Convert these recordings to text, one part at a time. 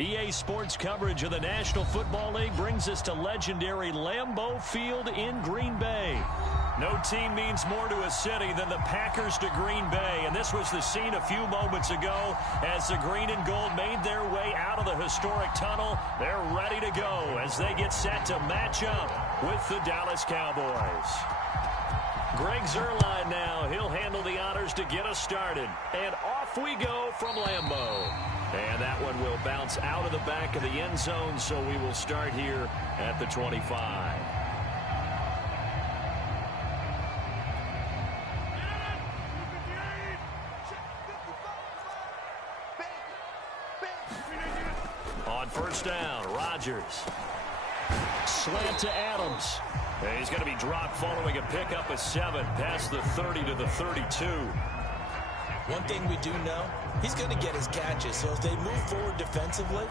EA Sports coverage of the National Football League brings us to legendary Lambeau Field in Green Bay. No team means more to a city than the Packers to Green Bay, and this was the scene a few moments ago as the green and gold made their way out of the historic tunnel. They're ready to go as they get set to match up with the Dallas Cowboys. Greg Zuerlein now. He'll handle the honors to get us started. And off we go from Lambeau. And that one will bounce out of the back of the end zone, so we will start here at the 25. On first down, Rodgers. Slant to Adams. And he's going to be dropped following a pickup of 7 past the 30 to the 32. One thing we do know, he's going to get his catches. So as they move forward defensively,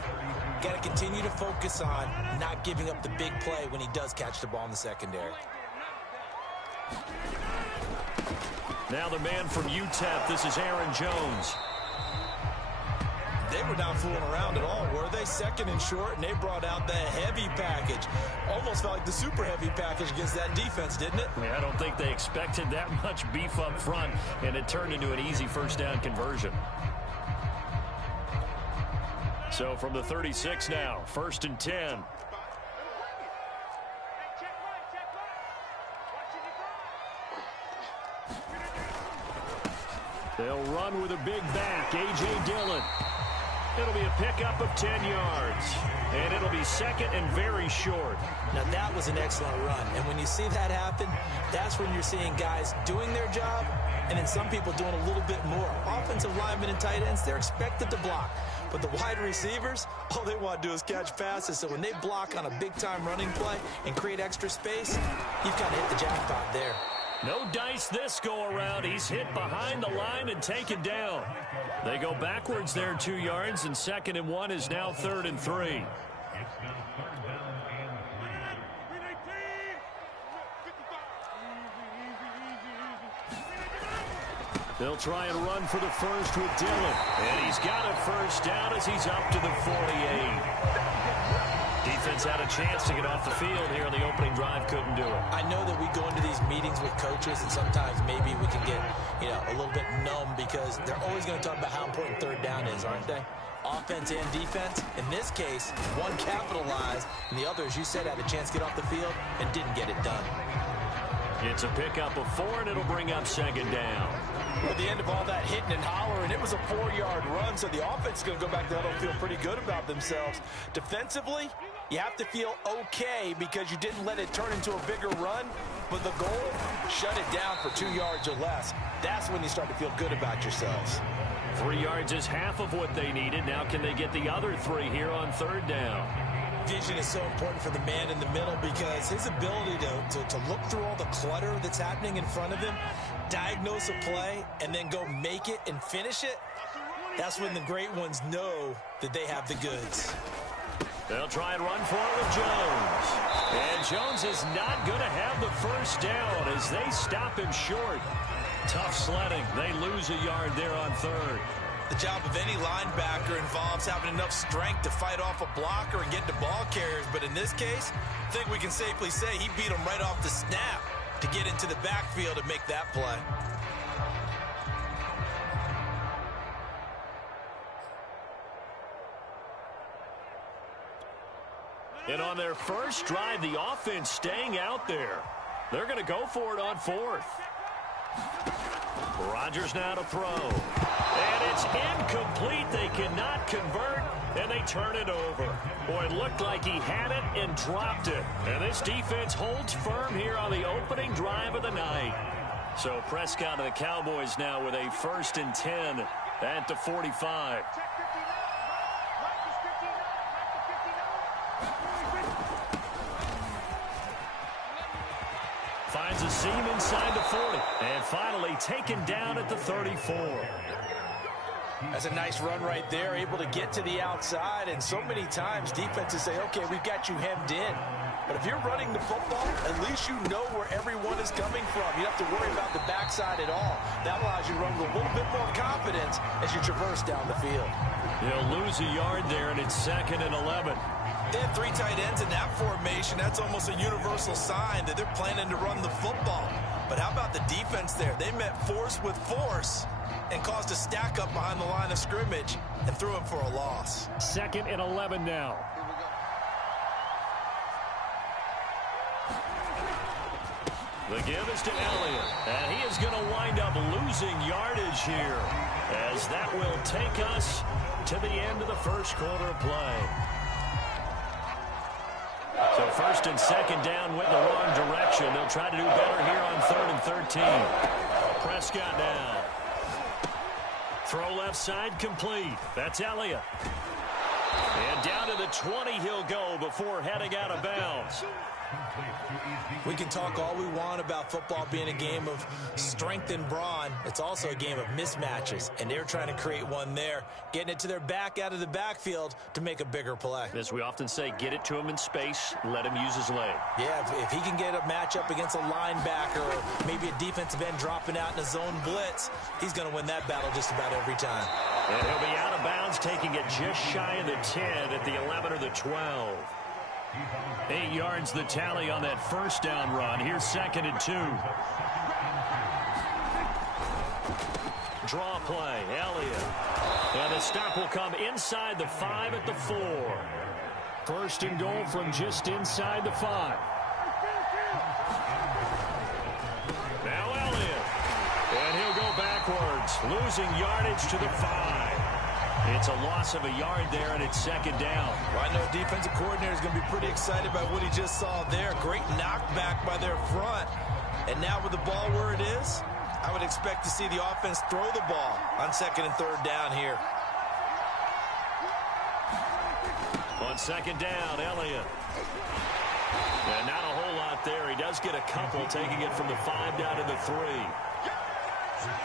got to continue to focus on not giving up the big play when he does catch the ball in the secondary. Now the man from UTEP, this is Aaron Jones. They were not fooling around at all, were they? Second and short, and they brought out the heavy package. Almost felt like the super heavy package against that defense, didn't it? I don't think they expected that much beef up front, and it turned into an easy first down conversion. So from the 36 now, 1st and 10. They'll run with a big back, A.J. Dillon. It'll be a pickup of 10 yards, and it'll be second and very short. Now, that was an excellent run, and when you see that happen, that's when you're seeing guys doing their job, and then some people doing a little bit more. Offensive linemen and tight ends, they're expected to block, but the wide receivers, all they want to do is catch passes, so when they block on a big-time running play and create extra space, you've kind of hit the jackpot there. No dice this go-around. He's hit behind the line and taken down. They go backwards there 2 yards, and 2nd and 1 is now 3rd and 3. They'll try and run for the first with Dillon. And he's got a first down as he's up to the 48. Defense had a chance to get off the field here on the opening drive, couldn't do it. I know that we go into these meetings with coaches, and sometimes maybe we can get, a little bit numb because they're always going to talk about how important third down is, aren't they? Offense and defense. In this case, one capitalized, and the other, as you said, had a chance to get off the field and didn't get it done. It's a pickup of 4, and it'll bring up 2nd down. At the end of all that hitting and hollering, it was a 4-yard run, so the offense is going to go back to huddle and feel pretty good about themselves. Defensively, you have to feel okay because you didn't let it turn into a bigger run, but the goal, shut it down for 2 yards or less. That's when you start to feel good about yourselves. 3 yards is half of what they needed. Now can they get the other 3 here on 3rd down? Vision is so important for the man in the middle because his ability to look through all the clutter that's happening in front of him, diagnose a play, and then go make it and finish it, that's when the great ones know that they have the goods. They'll try and run for it with Jones. And Jones is not going to have the first down as they stop him short. Tough sledding. They lose a yard there on 3rd. The job of any linebacker involves having enough strength to fight off a blocker and get to ball carriers. But in this case, I think we can safely say he beat him right off the snap to get into the backfield and make that play. And on their first drive, the offense staying out there. They're going to go for it on 4th. Rodgers now to throw. And it's incomplete. They cannot convert, and they turn it over. Boy, it looked like he had it and dropped it. And this defense holds firm here on the opening drive of the night. So Prescott and the Cowboys now with a 1st and 10 at the 45. Finds a seam inside the 40. And finally taken down at the 34. That's a nice run right there, able to get to the outside. And so many times defenses say, okay, we've got you hemmed in. But if you're running the football, at least you know where everyone is coming from. You don't have to worry about the backside at all. That allows you to run with a little bit more confidence as you traverse down the field. He'll lose a yard there, and it's 2nd and 11. They have 3 tight ends in that formation. That's almost a universal sign that they're planning to run the football. But how about the defense there? They met force with force and caused a stack up behind the line of scrimmage and threw him for a loss. 2nd and 11 now. The give is to Elliott, and he is going to wind up losing yardage here, as that will take us to the end of the first quarter of play. So 1st and 2nd down went the wrong direction. They'll try to do better here on 3rd and 13. Prescott now. Throw left side complete. That's Elliott. And down to the 20 he'll go before heading out of bounds. We can talk all we want about football being a game of strength and brawn. It's also a game of mismatches, and they're trying to create one there, getting it to their back out of the backfield to make a bigger play. As we often say, get it to him in space, let him use his leg. Yeah, if he can get a matchup against a linebacker or maybe a defensive end dropping out in a zone blitz, he's going to win that battle just about every time. And he'll be out of bounds, taking it just shy of the 10 at the 11 or the 12. 8 yards the tally on that first down run. Here's 2nd and 2. Draw play, Elliott. And the stop will come inside the 5 at the 4. 1st and goal from just inside the 5. Now Elliott. And he'll go backwards, losing yardage to the 5. It's a loss of a yard there, and it's 2nd down. Well, I know the defensive coordinator is going to be pretty excited about what he just saw there. Great knockback by their front. And now with the ball where it is, I would expect to see the offense throw the ball on 2nd and 3rd down here. On 2nd down, Elliott. And not a whole lot there. He does get a couple, taking it from the 5 down to the 3.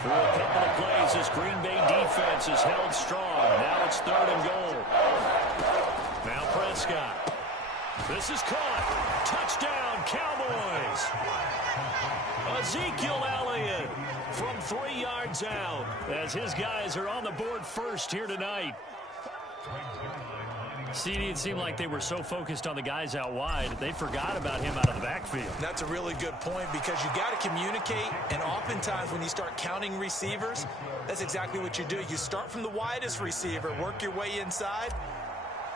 For a couple of plays, this Green Bay defense is held strong. Now it's 3rd and goal. Now Prescott. This is caught. Touchdown, Cowboys. Ezekiel Elliott from 3 yards out, as his guys are on the board first here tonight. CD, it seemed like they were so focused on the guys out wide, they forgot about him out of the backfield. That's a really good point, because you got to communicate, and oftentimes when you start counting receivers, that's exactly what you do. You start from the widest receiver, work your way inside.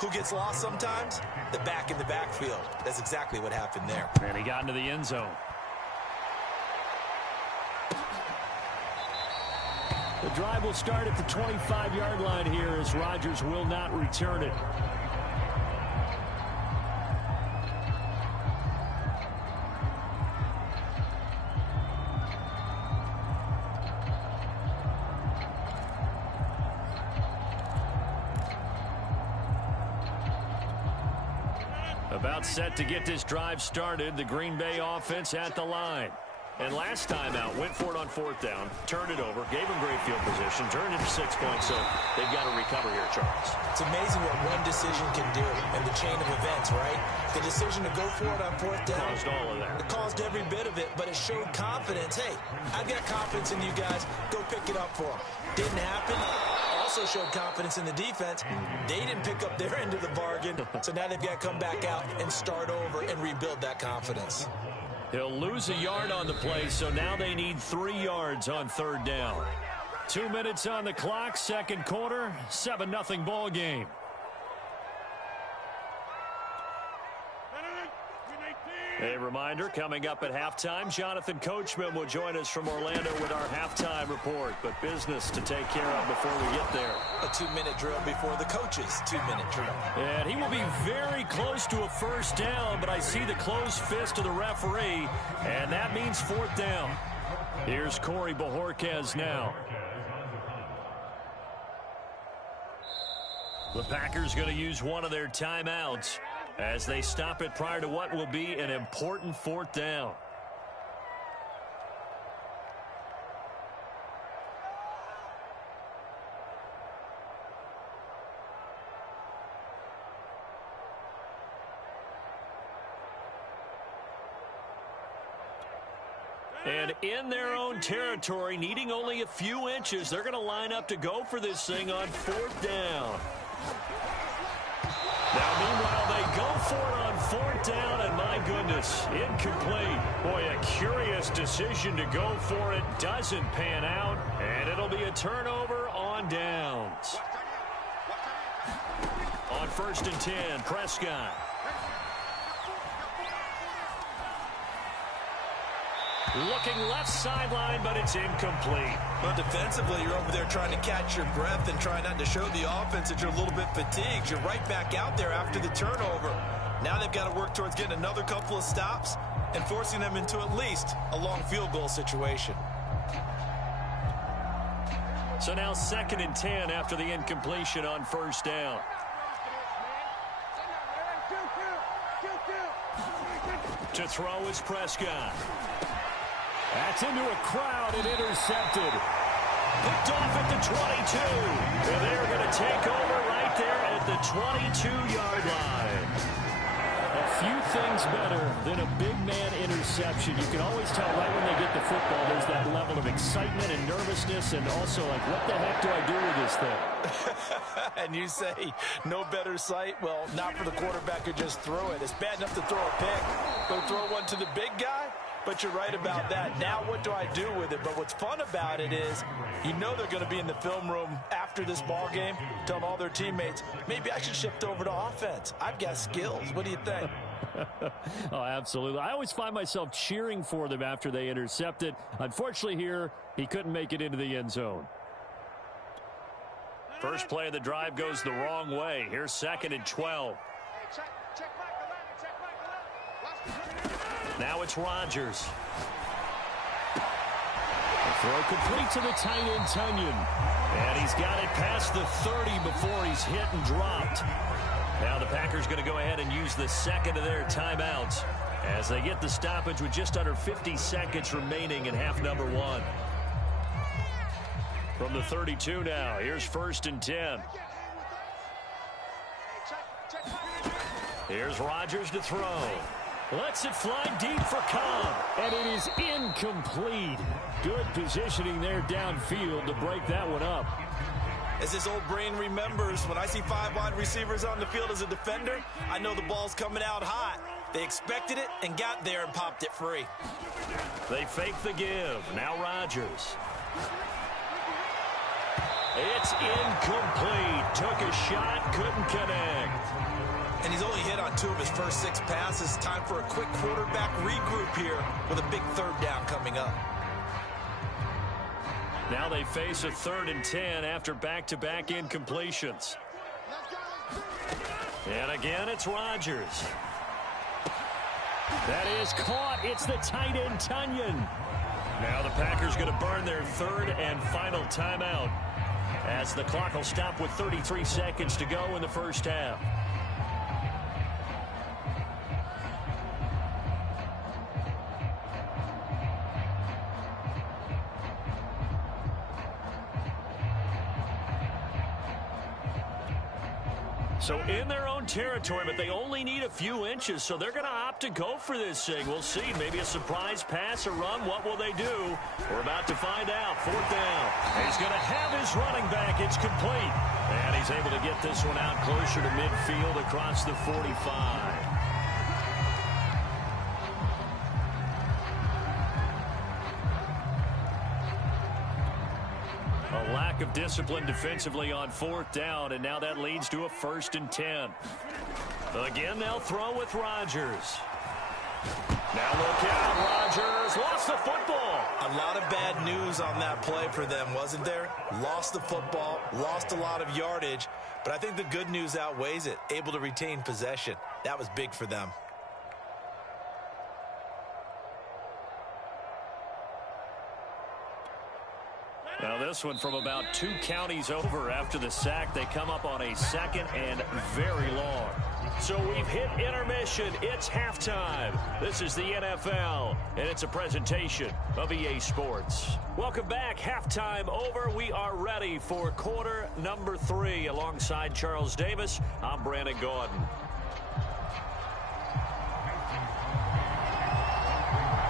Who gets lost sometimes? The back in the backfield. That's exactly what happened there. And he got into the end zone. The drive will start at the 25-yard line here, as Rodgers will not return it. About set to get this drive started. The Green Bay offense at the line. And last time out, went for it on 4th down, turned it over, gave them great field position, turned it to 6 points, so they've got to recover here, Charles. It's amazing what one decision can do in the chain of events, right? The decision to go for it on 4th down. Caused all of that. It caused every bit of it, but it showed confidence. Hey, I've got confidence in you guys. Go pick it up for them. Didn't happen. Also showed confidence in the defense. They didn't pick up their end of the bargain, so now they've got to come back out and start over and rebuild that confidence. He'll lose a yard on the play, so now they need 3 yards on 3rd down. 2 minutes on the clock, 2nd quarter, 7-0 ball game. A reminder, coming up at halftime, Jonathan Coachman will join us from Orlando with our halftime report. But business to take care of before we get there. A 2-minute drill before the coach's 2-minute drill. And he will be very close to a 1st down, but I see the closed fist of the referee, and that means 4th down. Here's Corey Bojorquez now. The Packers going to use one of their timeouts as they stop it prior to what will be an important 4th down. And in their own territory, needing only a few inches, they're going to line up to go for this thing on 4th down. Now, meanwhile, they go for it on 4th down, and my goodness, incomplete. Boy, a curious decision to go for it. Doesn't pan out, and it'll be a turnover on downs. On 1st and 10, Prescott. Looking left sideline, but it's incomplete. Well, defensively, you're over there trying to catch your breath and try not to show the offense that you're a little bit fatigued. You're right back out there after the turnover. Now they've got to work towards getting another couple of stops and forcing them into at least a long field goal situation. So now 2nd and 10 after the incompletion on 1st down. To throw is Prescott. That's into a crowd and intercepted. Picked off at the 22. And they're going to take over right there at the 22-yard line. A few things better than a big man interception. You can always tell right when they get the football, there's that level of excitement and nervousness, and also like, what the heck do I do with this thing? And you say, no better sight? Well, not for the quarterback who just threw it. It's bad enough to throw a pick. Go throw one to the big guy? But you're right about that. Now what do I do with it? But what's fun about it is you know they're going to be in the film room after this ball game telling all their teammates, maybe I should shift over to offense. I've got skills. What do you think? Oh, absolutely. I always find myself cheering for them after they intercept it. Unfortunately here, he couldn't make it into the end zone. First play of the drive goes the wrong way. Here's 2nd and 12. Now it's Rodgers. The throw complete to the tight end, Tunyon. And he's got it past the 30 before he's hit and dropped. Now the Packers going to go ahead and use the 2nd of their timeouts as they get the stoppage with just under 50 seconds remaining in half number 1. From the 32 now, here's 1st and 10. Here's Rodgers to throw. Lets it fly deep for Cobb. And it is incomplete. Good positioning there downfield to break that one up. As this old brain remembers, when I see 5 wide receivers on the field as a defender, I know the ball's coming out hot. They expected it and got there and popped it free. They fake the give. Now Rodgers. It's incomplete. Took a shot, couldn't connect. And he's only hit on 2 of his first 6 passes. Time for a quick quarterback regroup here with a big 3rd down coming up. Now they face a 3rd and 10 after back-to-back incompletions. And again, it's Rodgers. That is caught. It's the tight end, Tunyon. Now the Packers going to burn their 3rd and final timeout as the clock will stop with 33 seconds to go in the first half. So in their own territory, but they only need a few inches, so they're going to opt to go for this thing. We'll see. Maybe a surprise pass or run. What will they do? We're about to find out. 4th down. He's going to have his running back. It's complete. And he's able to get this one out closer to midfield across the 45. A lack of discipline defensively on 4th down, and now that leads to a 1st and 10. Again, they'll throw with Rodgers. Now look out, Rodgers lost the football. A lot of bad news on that play for them, wasn't there? Lost the football, lost a lot of yardage, but I think the good news outweighs it. Able to retain possession. That was big for them. Now this one from about 2 counties over after the sack. They come up on a 2nd and very long. So we've hit intermission. It's halftime. This is the NFL, and it's a presentation of EA Sports. Welcome back. Halftime over. We are ready for quarter number 3. Alongside Charles Davis, I'm Brandon Gordon.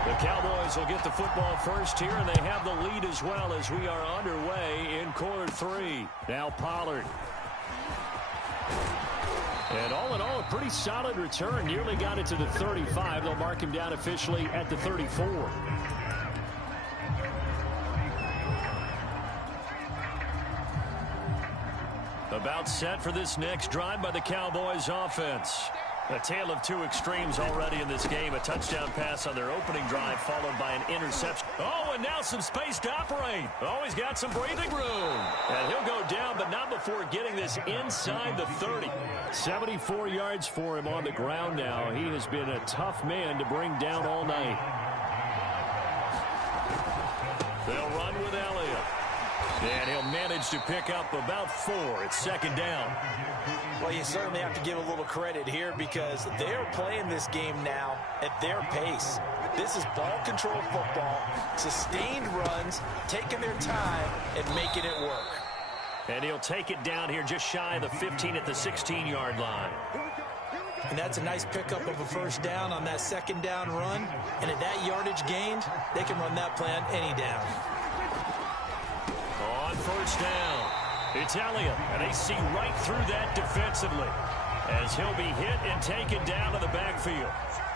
The Cowboys will get the football first here, and they have the lead as well as we are underway in quarter 3. Now Pollard. And all in all, a pretty solid return. Nearly got it to the 35. They'll mark him down officially at the 34. About set for this next drive by the Cowboys offense. A tale of two extremes already in this game. A touchdown pass on their opening drive followed by an interception. Oh, and now some space to operate. Oh, he's got some breathing room. And he'll go down, but not before getting this inside the 30. 74 yards for him on the ground now. He has been a tough man to bring down all night. They'll run with Elliott. And he'll manage to pick up about 4. It's second down. Well, you certainly have to give a little credit here because they're playing this game now at their pace. This is ball control football, sustained runs, taking their time and making it work. And he'll take it down here just shy of the 15 at the 16-yard line. And that's a nice pickup of a first down on that second down run. And at that yardage gained, they can run that play on any down. On first down, it's Elliott, and they see right through that defensively as he'll be hit and taken down to the backfield.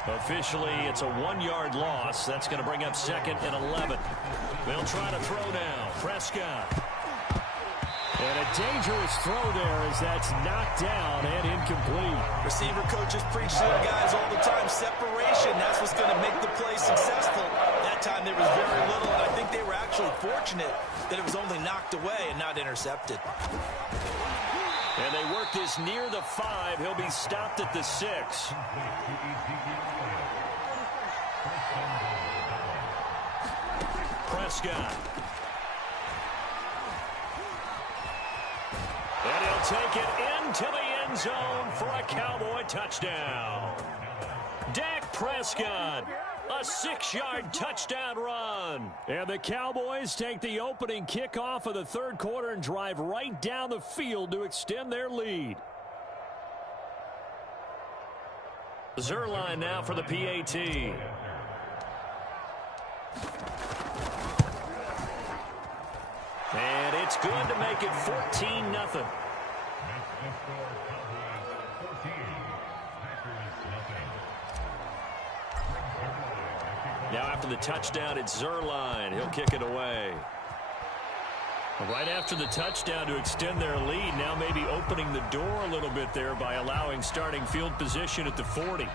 Officially, it's a 1-yard loss. That's going to bring up second and 11. They'll try to throw now. Prescott. And a dangerous throw there as that's knocked down and incomplete. Receiver coaches preach to their guys all the time. Separation, that's what's going to make the play successful. That time there was very little, and I think they were actually fortunate that it was only knocked away and not intercepted. And they work this near the 5. He'll be stopped at the 6. Prescott. And he'll take it into the end zone for a Cowboy touchdown. Dak Prescott, a 6-yard touchdown run. And the Cowboys take the opening kickoff of the third quarter and drive right down the field to extend their lead. Zerline now for the PAT. And it's good to make it 14-0. Now after the touchdown, it's Zerline. He'll kick it away. Right after the touchdown to extend their lead, now maybe opening the door a little bit there by allowing starting field position at the 40.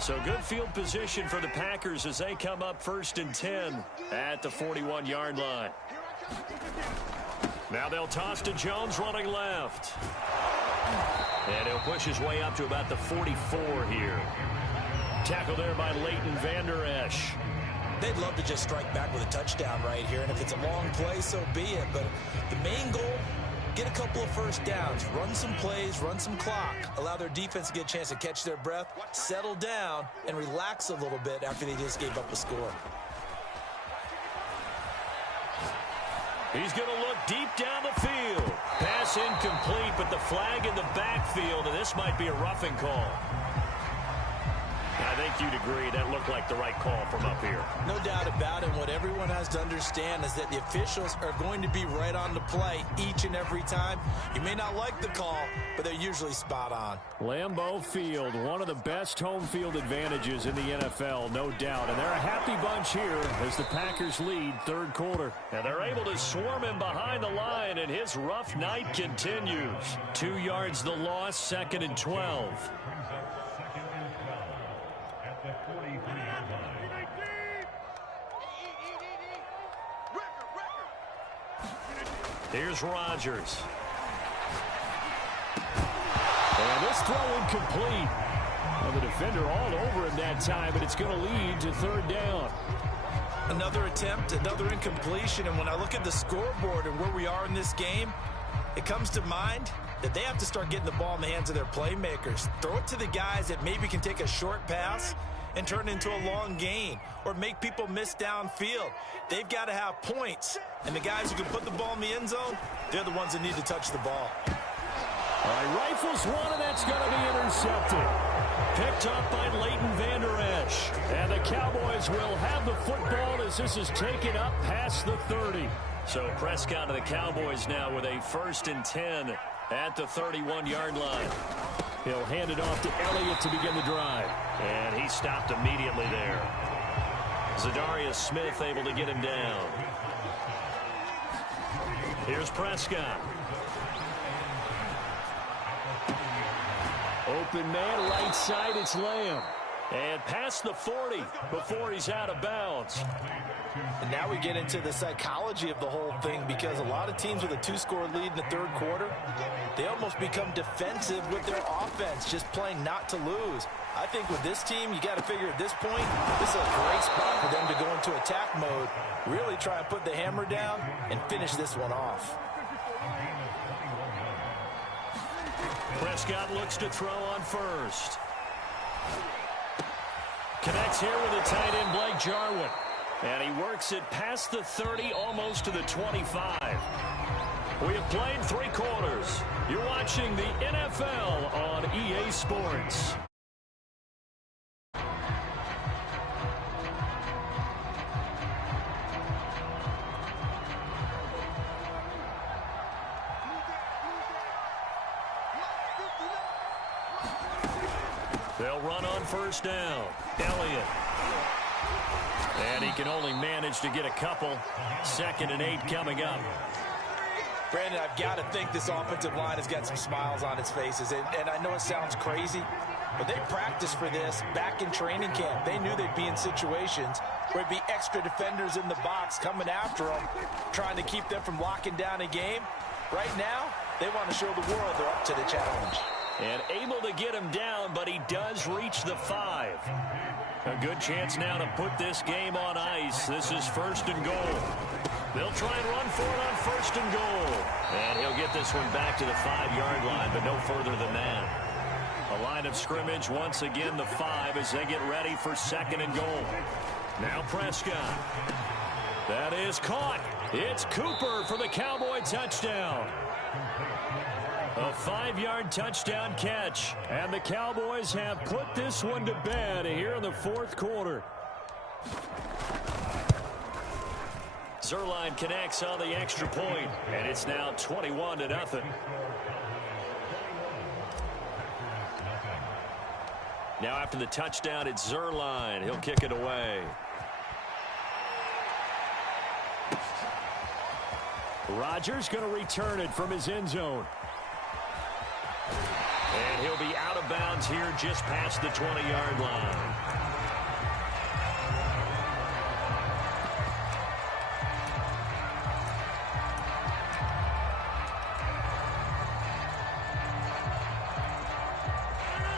So good field position for the Packers as they come up 1st and 10 at the 41-yard line. Now they'll toss to Jones running left. And he'll push his way up to about the 44 here. Tackle there by Leighton Vander Esch. They'd love to just strike back with a touchdown right here, and if it's a long play, so be it. But the main goal, get a couple of first downs, run some plays, run some clock, allow their defense to get a chance to catch their breath, settle down, and relax a little bit after they just gave up a score. He's going to look deep down the field. Pass incomplete, but the flag in the backfield, and this might be a roughing call. I think you'd agree that looked like the right call from up here. No doubt about it. What everyone has to understand is that the officials are going to be right on the play each and every time. You may not like the call, but they're usually spot on. Lambeau Field, one of the best home field advantages in the NFL, no doubt. And they're a happy bunch here as the Packers lead third quarter. And they're able to swarm him behind the line, and his rough night continues. 2 yards the loss, 2nd and 12. Here's Rodgers. And this throw incomplete. And the defender all over him that time, but it's going to lead to third down. Another attempt, another incompletion, and when I look at the scoreboard and where we are in this game, it comes to mind that they have to start getting the ball in the hands of their playmakers. Throw it to the guys that maybe can take a short pass and turn it into a long gain or make people miss downfield. They've got to have points, and the guys who can put the ball in the end zone, they're the ones that need to touch the ball. All right, rifles one, and that's going to be intercepted. Picked up by Leighton Vander Esch. And the Cowboys will have the football as this is taken up past the 30. So Prescott and the Cowboys now with a 1st and 10 at the 31-yard line. He'll hand it off to Elliott to begin the drive. And he stopped immediately there. Zadarius Smith able to get him down. Here's Prescott. Open man, right side, it's Lamb. And past the 40 before he's out of bounds. And now we get into the psychology of the whole thing, because a lot of teams with a 2-score lead in the third quarter, they almost become defensive with their offense, just playing not to lose. I think with this team, you got to figure at this point, this is a great spot for them to go into attack mode, really try and put the hammer down and finish this one off. Prescott looks to throw on first. Connects here with a tight end, Blake Jarwin. And he works it past the 30, almost to the 25. We have played 3 quarters. You're watching the NFL on EA Sports. They'll run on first down. Elliott. And he can only manage to get a couple. 2nd and 8 coming up. Brandon, I've got to think this offensive line has got some smiles on its faces. And I know it sounds crazy, but they practiced for this back in training camp. They knew they'd be in situations where it'd be extra defenders in the box coming after them, trying to keep them from locking down a game. Right now, they want to show the world they're up to the challenge. And able to get him down, but he does reach the 5. A good chance now to put this game on ice. This is 1st and goal. They'll try and run for it on 1st and goal. And he'll get this one back to the 5-yard line, but no further than that. A line of scrimmage, once again the 5 as they get ready for 2nd and goal. Now Prescott. That is caught. It's Cooper for the Cowboy touchdown. A 5-yard touchdown catch. And the Cowboys have put this one to bed here in the 4th quarter. Zerline connects on the extra point, and it's now 21-0. Now after the touchdown, it's Zerline. He'll kick it away. Rodgers going to return it from his end zone. And he'll be out of bounds here just past the 20-yard line.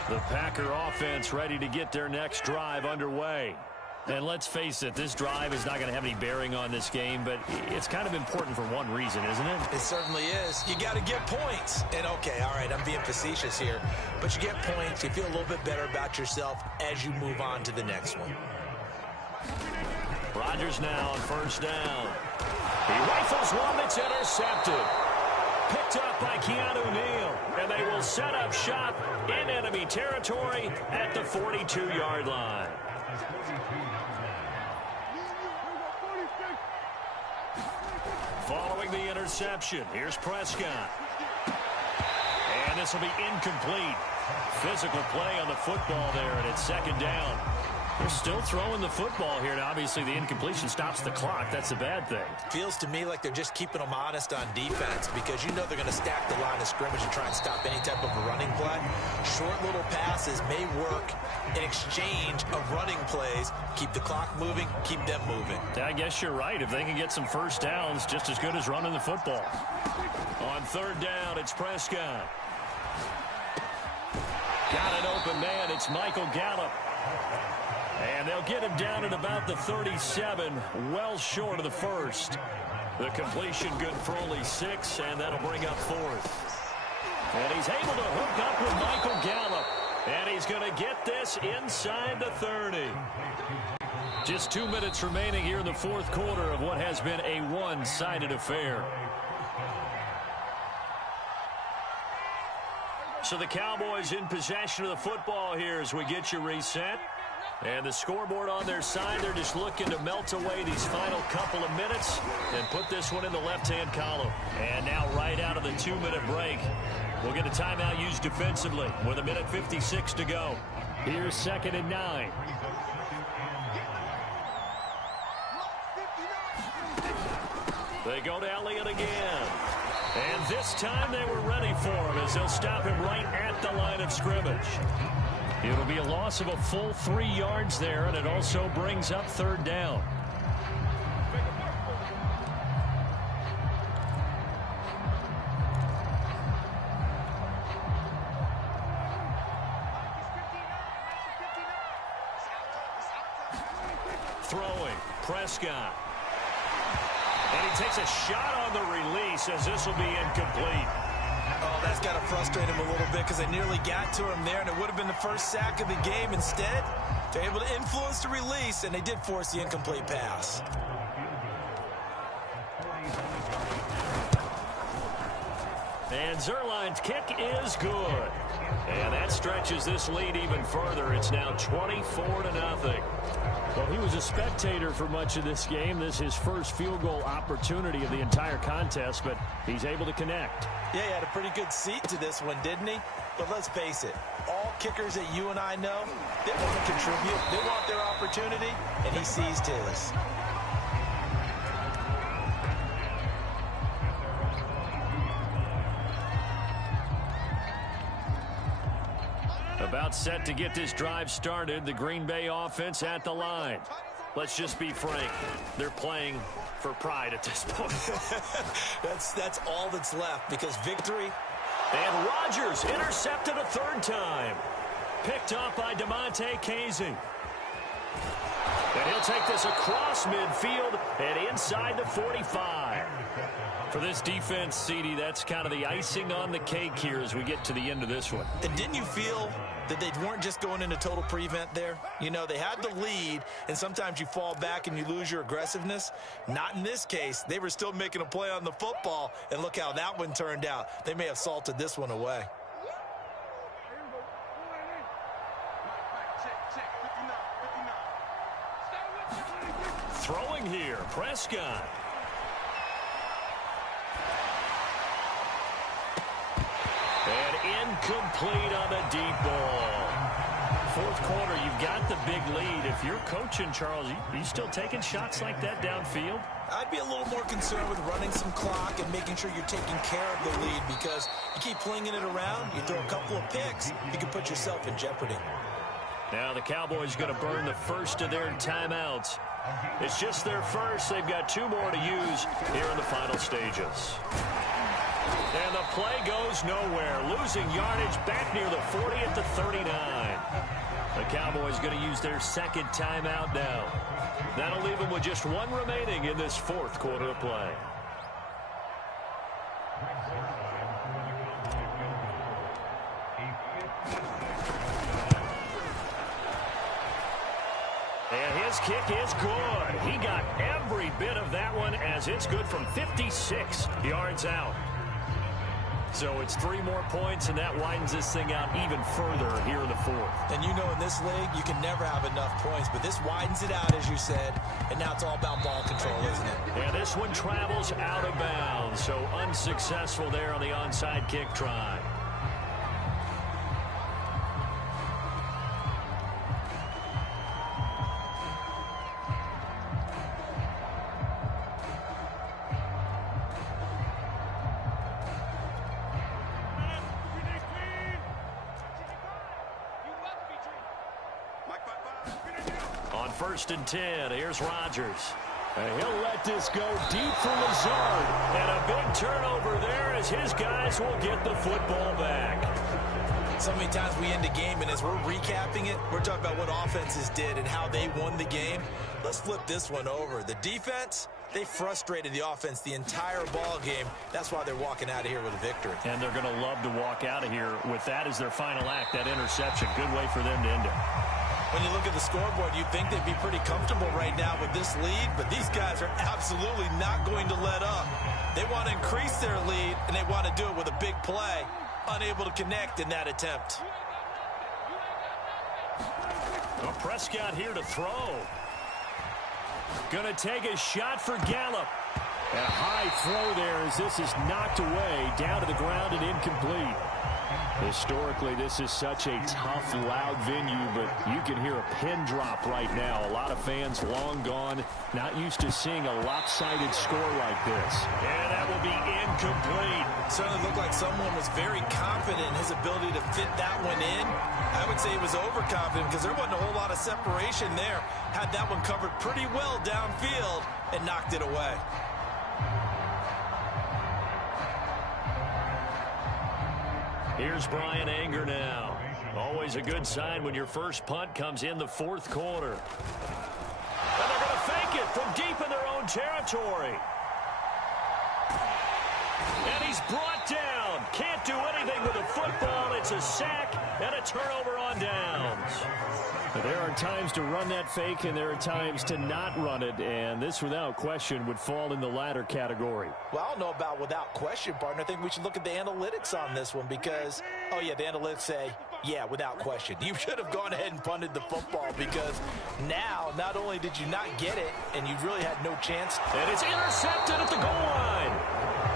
The Packer offense ready to get their next drive underway. And let's face it, this drive is not going to have any bearing on this game, but it's kind of important for one reason, isn't it? It certainly is. You got to get points. And, okay, all right, I'm being facetious here. But you get points, you feel a little bit better about yourself as you move on to the next one. Rodgers now on first down. He rifles one that's intercepted. Picked up by Keanu Neal. And they will set up shop in enemy territory at the 42-yard line. Following the interception, here's Prescott. And this will be incomplete. Physical play on the football there, and it's 2nd down. They're still throwing the football here, and obviously the incompletion stops the clock. That's a bad thing. Feels to me like they're just keeping them honest on defense, because you know they're going to stack the line of scrimmage and try and stop any type of a running play. Short little passes may work in exchange of running plays. Keep the clock moving, keep them moving. I guess you're right. If they can get some first downs, just as good as running the football. On 3rd down, it's Prescott. Got an open man. It's Michael Gallup. And they'll get him down at about the 37, well short of the 1st. The completion good for only 6, and that'll bring up 4th. And he's able to hook up with Michael Gallup. And he's going to get this inside the 30. Just 2 minutes remaining here in the fourth quarter of what has been a one-sided affair. So the Cowboys in possession of the football here as we get you reset. And the scoreboard on their side, they're just looking to melt away these final couple of minutes and put this one in the left-hand column. And now right out of the 2-minute break, we'll get a timeout used defensively with 1:56 to go. Here's 2nd and 9. They go to Elliott again. And this time they were ready for him as they'll stop him right at the line of scrimmage. It'll be a loss of a full 3 yards there, and it also brings up 3rd down. Throwing, Prescott. And he takes a shot on the release as this will be incomplete. Oh, that's got to frustrate him a little bit because they nearly got to him there, and it would have been the first sack of the game. Instead, they're able to influence the release, and they did force the incomplete pass. And Zerline's kick is good. And that stretches this lead even further. It's now 24-0. Well, he was a spectator for much of this game. This is his first field goal opportunity of the entire contest, but he's able to connect. Yeah, he had a pretty good seat to this one, didn't he? But let's face it, all kickers that you and I know, they want to contribute. They want their opportunity, and he seized his. About set to get this drive started. The Green Bay offense at the line. Let's just be frank. They're playing for pride at this point. That's all that's left because victory. And Rodgers intercepted a 3rd time. Picked off by DeMonte Casey. And he'll take this across midfield and inside the 45. For this defense, CD, that's kind of the icing on the cake here as we get to the end of this one. And didn't you feel that they weren't just going into total prevent there? You know, they had the lead, and sometimes you fall back and you lose your aggressiveness. Not in this case. They were still making a play on the football, and look how that one turned out. They may have salted this one away. Throwing here, Prescott. And incomplete on the deep ball. Fourth quarter, you've got the big lead. If you're coaching, Charles, are you still taking shots like that downfield? I'd be a little more concerned with running some clock and making sure you're taking care of the lead because you keep flinging it around, you throw a couple of picks, you can put yourself in jeopardy. Now the Cowboys going to burn the first of their timeouts. It's just their first. They've got 2 more to use here in the final stages. And the play goes nowhere. Losing yardage back near the 40 at the 39. The Cowboys going to use their 2nd timeout now. That'll leave them with just 1 remaining in this 4th quarter of play. And his kick is good. He got every bit of that one as it's good from 56 yards out. So it's 3 more points, and that widens this thing out even further here in the 4th. And you know in this league, you can never have enough points, but this widens it out, as you said, and now it's all about ball control, isn't it? Yeah, this one travels out of bounds, so unsuccessful there on the onside kick try. On 1st and 10, here's Rodgers. And he'll let this go deep for Lazard. And a big turnover there as his guys will get the football back. So many times we end a game, and as we're recapping it, we're talking about what offenses did and how they won the game. Let's flip this one over. The defense, They frustrated the offense the entire ball game. That's why they're walking out of here with a victory. And they're going to love to walk out of here with that as their final act, that interception. Good way for them to end it. When you look at the scoreboard, you'd think they'd be pretty comfortable right now with this lead, but these guys are absolutely not going to let up. They want to increase their lead, and they want to do it with a big play. Unable to connect in that attempt. Well, Prescott here to throw. Going to take a shot for Gallup. And a high throw there as this is knocked away, down to the ground and incomplete. Historically, this is such a tough, loud venue, but you can hear a pin drop right now. A lot of fans long gone, not used to seeing a lopsided score like this. And that will be incomplete. Certainly looked like someone was very confident in his ability to fit that one in. I would say he was overconfident because there wasn't a whole lot of separation there. Had that one covered pretty well downfield and knocked it away. Here's Brian Anger now. Always a good sign when your first punt comes in the fourth quarter. And they're going to fake it from deep in their own territory. And he's brought down. Can't do anything with a football. It's a sack and a turnover on downs. There are times to run that fake, and there are times to not run it, and this, without question, would fall in the latter category. Well, I don't know about without question, partner. I think we should look at the analytics on this one because, oh, yeah, the analytics say, yeah, without question. You should have gone ahead and punted the football because now, not only did you not get it, and you really had no chance. And it's intercepted at the goal line.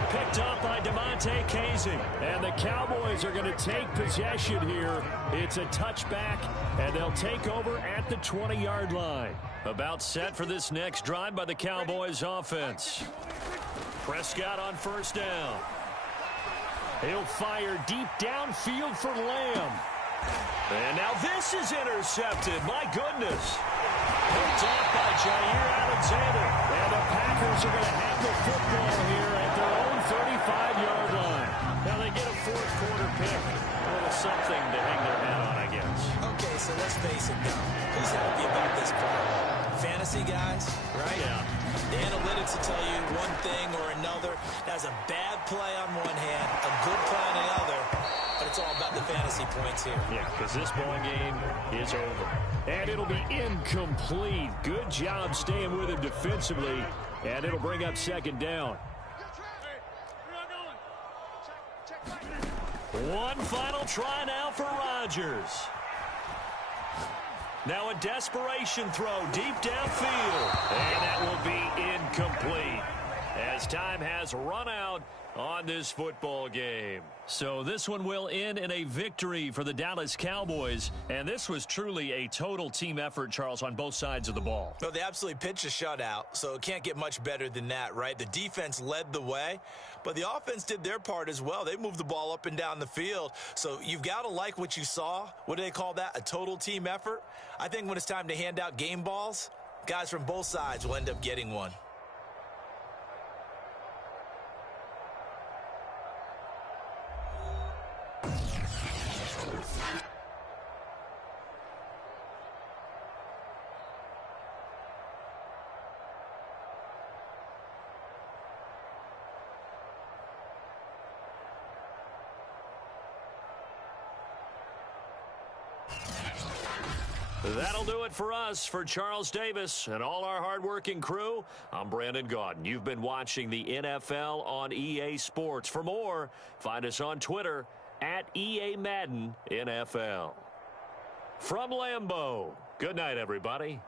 Picked up by DeMonte Casey. And the Cowboys are going to take possession here. It's a touchback, and they'll take over at the 20-yard line. About set for this next drive by the Cowboys offense. Prescott on first down. He'll fire deep downfield for Lamb. And now this is intercepted. My goodness. Picked off by Jair Alexander. And the Packers are going to have the football here at their own 35-yard line. Now they get a fourth quarter pick. A little something to hang their hat on, I guess. Okay, so let's face it, though. Who's happy about this play? Fantasy guys, right? Yeah. The analytics will tell you one thing or another. That's a bad play on one hand, a good play on the other. But it's all about the fantasy points here. Yeah, because this ball game is over. And it'll be incomplete. Good job staying with him defensively. And it'll bring up second down. One final try now for Rodgers. Now a desperation throw deep downfield. And that will be incomplete as time has run out on this football game. So this one will end in a victory for the Dallas Cowboys. And this was truly a total team effort, Charles, on both sides of the ball. No, they absolutely pitched a shutout, so it can't get much better than that, right? The defense led the way, but the offense did their part as well. They moved the ball up and down the field. So you've got to like what you saw. What do they call that? A total team effort? I think when it's time to hand out game balls, guys from both sides will end up getting one. That'll do it for us. For Charles Davis and all our hardworking crew, I'm Brandon Gaudin. You've been watching the NFL on EA Sports. For more, find us on Twitter at EA Madden NFL. From Lambeau, good night, everybody.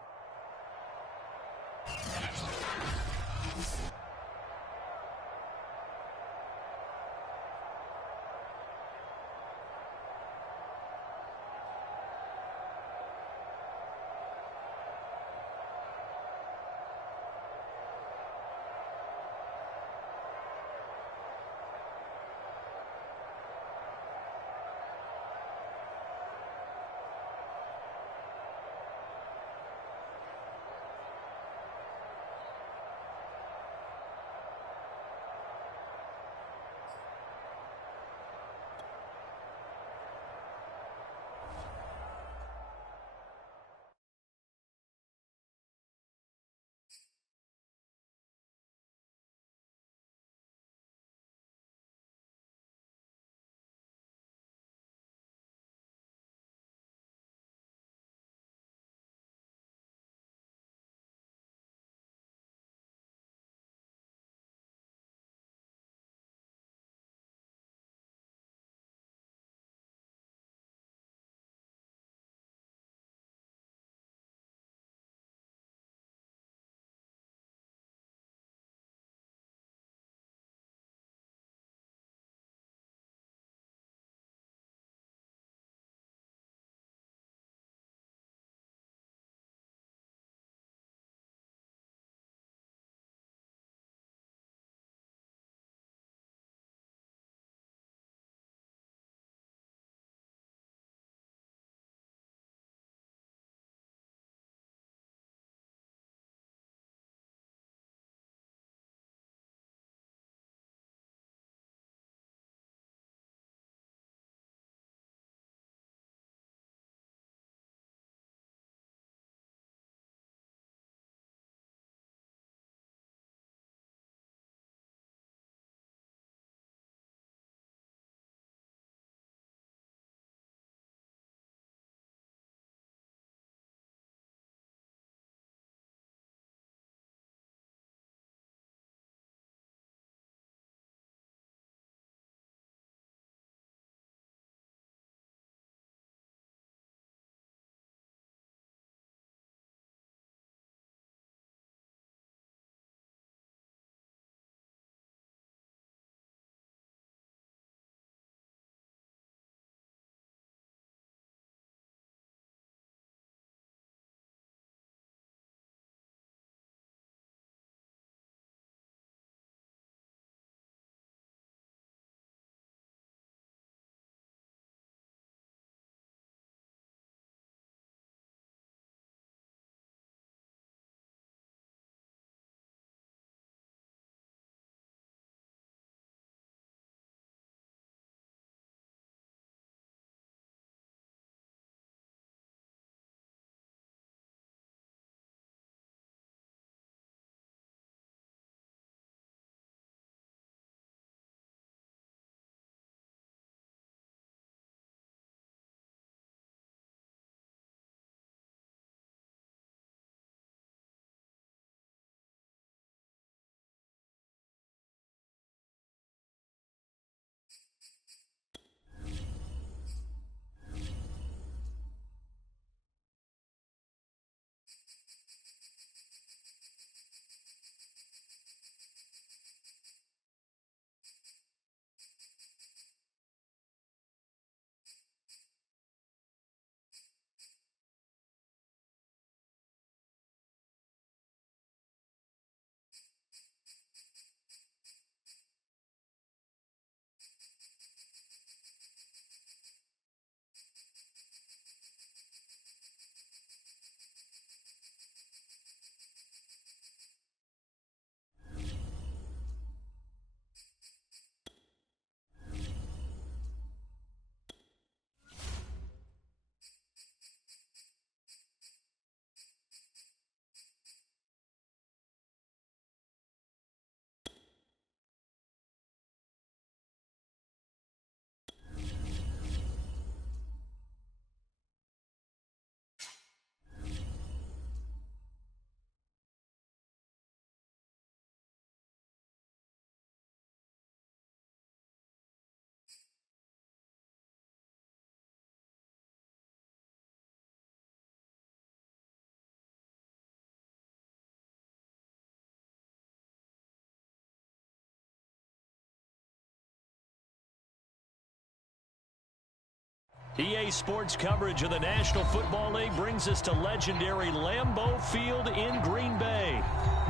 EA Sports coverage of the National Football League brings us to legendary Lambeau Field in Green Bay.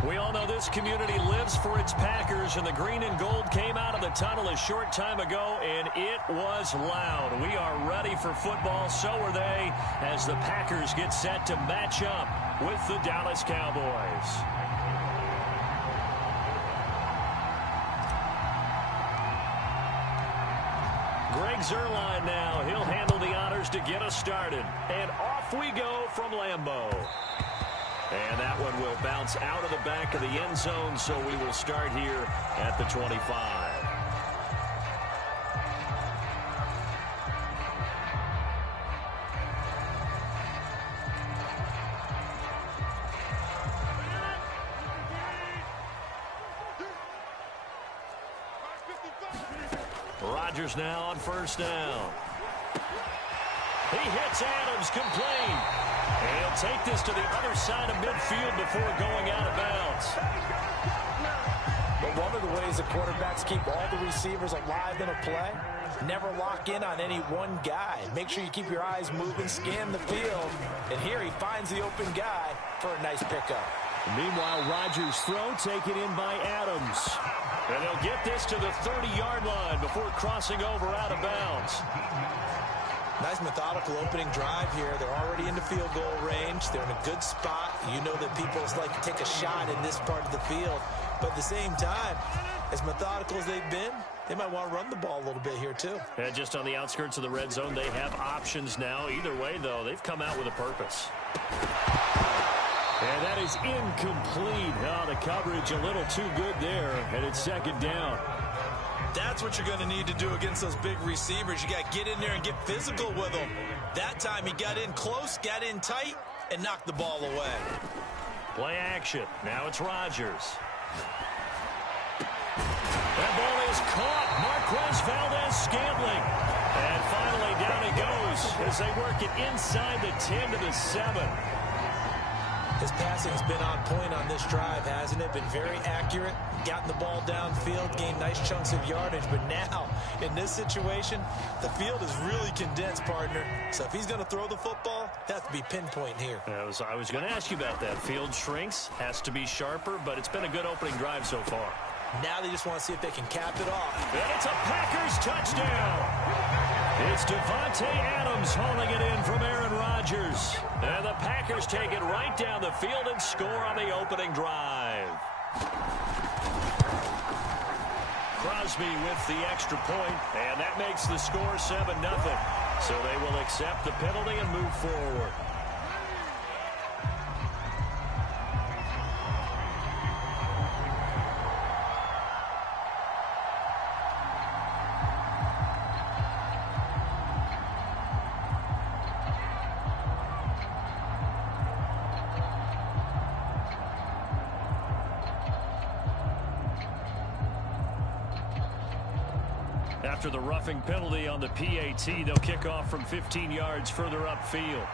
We all know this community lives for its Packers, and the green and gold came out of the tunnel a short time ago, and it was loud. We are ready for football, so are they, as the Packers get set to match up with the Dallas Cowboys. Greg Zuerlein now. He'll handle the honors to get us started. And off we go from Lambeau. And that one will bounce out of the back of the end zone, so we will start here at the 25. Rodgers now on first down. He hits Adams complete. He'll take this to the other side of midfield before going out of bounds. But one of the ways the quarterbacks keep all the receivers alive in a play, never lock in on any one guy. Make sure you keep your eyes moving, scan the field. And here he finds the open guy for a nice pickup. Meanwhile, Rodgers' throw taken in by Adams. And they'll get this to the 30-yard line before crossing over out of bounds. Nice methodical opening drive here. They're already in the field goal range. They're in a good spot. You know that people like to take a shot in this part of the field. But at the same time, as methodical as they've been, they might want to run the ball a little bit here too. And just on the outskirts of the red zone, they have options now. Either way, though, they've come out with a purpose. And that is incomplete. Oh, the coverage a little too good there, and it's second down. That's what you're going to need to do against those big receivers. You got to get in there and get physical with them. That time he got in close, got in tight, and knocked the ball away. Play action. Now it's Rodgers. That ball is caught. Marquez Valdez-Scantling. And finally down he goes as they work it inside the 10 to the 7. His passing's been on point on this drive, hasn't it? Been very accurate, gotten the ball downfield, gained nice chunks of yardage. But now, in this situation, the field is really condensed, partner. So if he's going to throw the football, it has to be pinpoint here. I was going to ask you about that. Field shrinks, has to be sharper, but it's been a good opening drive so far. Now they just want to see if they can cap it off. And it's a Packers touchdown. It's Devontae Adams hauling it in from Aaron Rodgers. And the Packers take it right down the field and score on the opening drive. Crosby with the extra point, and that makes the score 7-0. So they will accept the penalty and move forward. After the roughing penalty on the PAT, they'll kick off from 15 yards further upfield.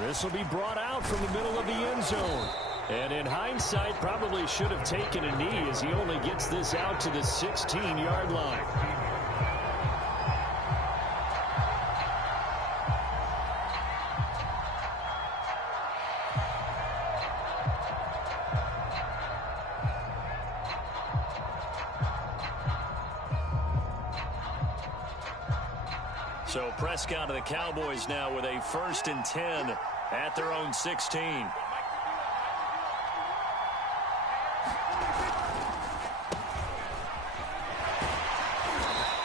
This will be brought out from the middle of the end zone. And in hindsight, probably should have taken a knee as he only gets this out to the 16-yard line. So Prescott of the Cowboys now with a 1st and 10 at their own 16.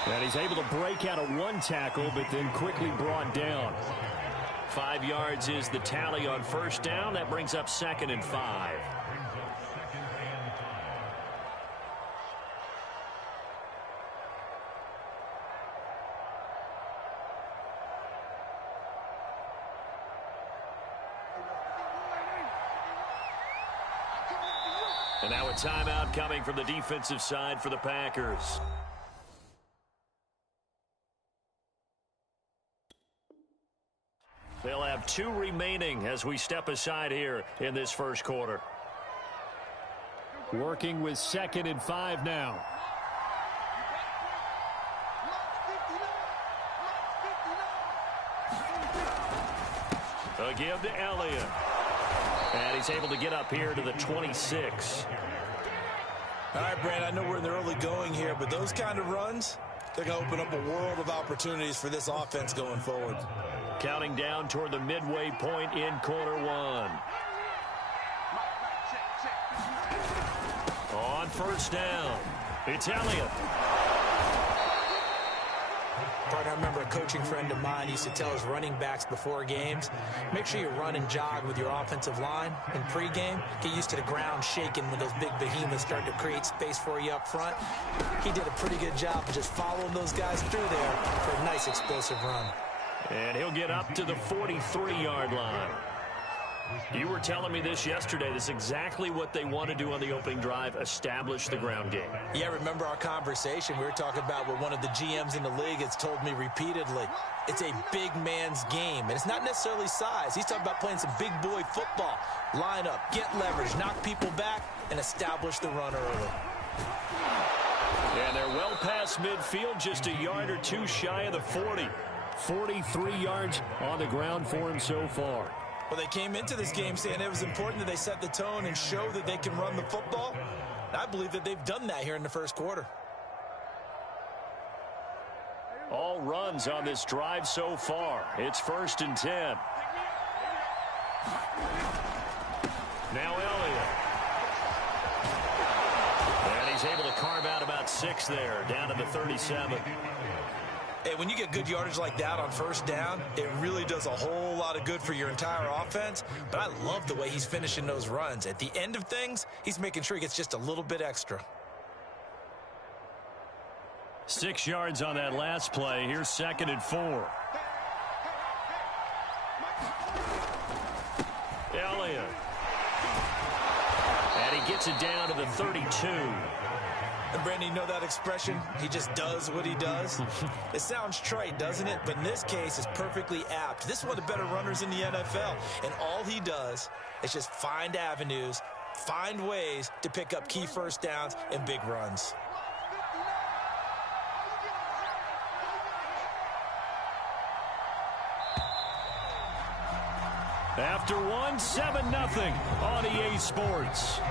And he's able to break out of one tackle, but then quickly brought down. 5 yards is the tally on first down. That brings up 2nd and 5. And now a timeout coming from the defensive side for the Packers. They'll have 2 remaining as we step aside here in this first quarter. Working with 2nd and 5 now. A give to Elliott. And he's able to get up here to the 26. All right, Brand, I know we're in the early going here, but those kind of runs, they're going to open up a world of opportunities for this offense going forward. Counting down toward the midway point in quarter one. On first down, it's Elliott. Partner, I remember a coaching friend of mine used to tell his running backs before games, make sure you run and jog with your offensive line in pregame. Get used to the ground shaking when those big behemoths start to create space for you up front. He did a pretty good job of just following those guys through there for a nice explosive run. And he'll get up to the 43-yard line. You were telling me this yesterday. This is exactly what they want to do on the opening drive, establish the ground game. Yeah, remember our conversation? We were talking about what one of the GMs in the league has told me repeatedly. It's a big man's game, and it's not necessarily size. He's talking about playing some big boy football. Line up, get leverage, knock people back, and establish the run early. And they're well past midfield, just a yard or two shy of the 40. 43 yards on the ground for him so far. Well, they came into this game saying it was important that they set the tone and show that they can run the football. I believe that they've done that here in the first quarter. All runs on this drive so far. It's 1st and 10. Now Elliott. And he's able to carve out about 6 there, down to the 37. Hey, when you get good yardage like that on first down, it really does a whole lot of good for your entire offense. But I love the way he's finishing those runs. At the end of things, he's making sure he gets just a little bit extra. 6 yards on that last play. Here's 2nd and 4. Elliott. And he gets it down to the 32. And Brandon, you know that expression? He just does what he does. It sounds trite, doesn't it? But in this case, it's perfectly apt. This is one of the better runners in the NFL. And all he does is just find avenues, find ways to pick up key first downs and big runs. After one, 7-0 on EA Sports.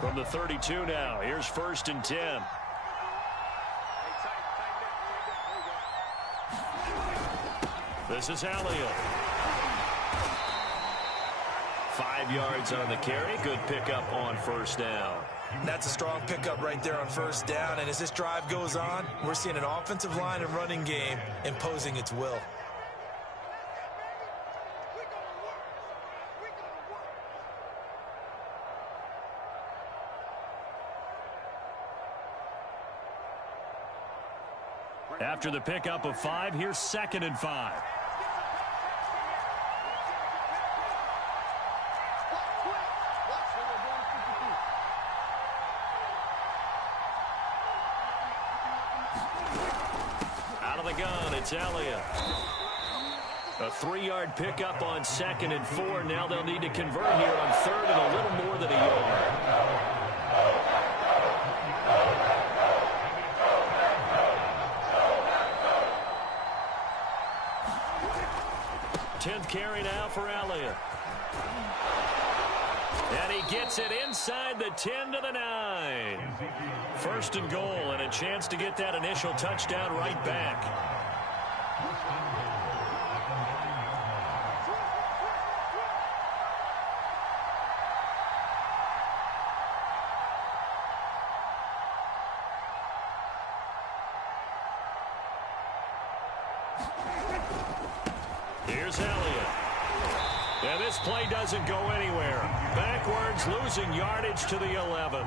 From the 32 now, here's 1st and 10. This is Elliott. 5 yards on the carry. Good pickup on first down. That's a strong pickup right there on first down. And as this drive goes on, we're seeing an offensive line and running game imposing its will. After the pickup of 5, here's 2nd and 5. Out of the gun, it's Elliott. A 3-yard pickup on 2nd and 4. Now they'll need to convert here on 3rd and a little more than a yard. 10th carry now for Elliott. And he gets it inside the 10 to the 9. 1st and goal, and a chance to get that initial touchdown right back. Here's Elliott. And this play doesn't go anywhere. Backwards, losing yardage to the 11.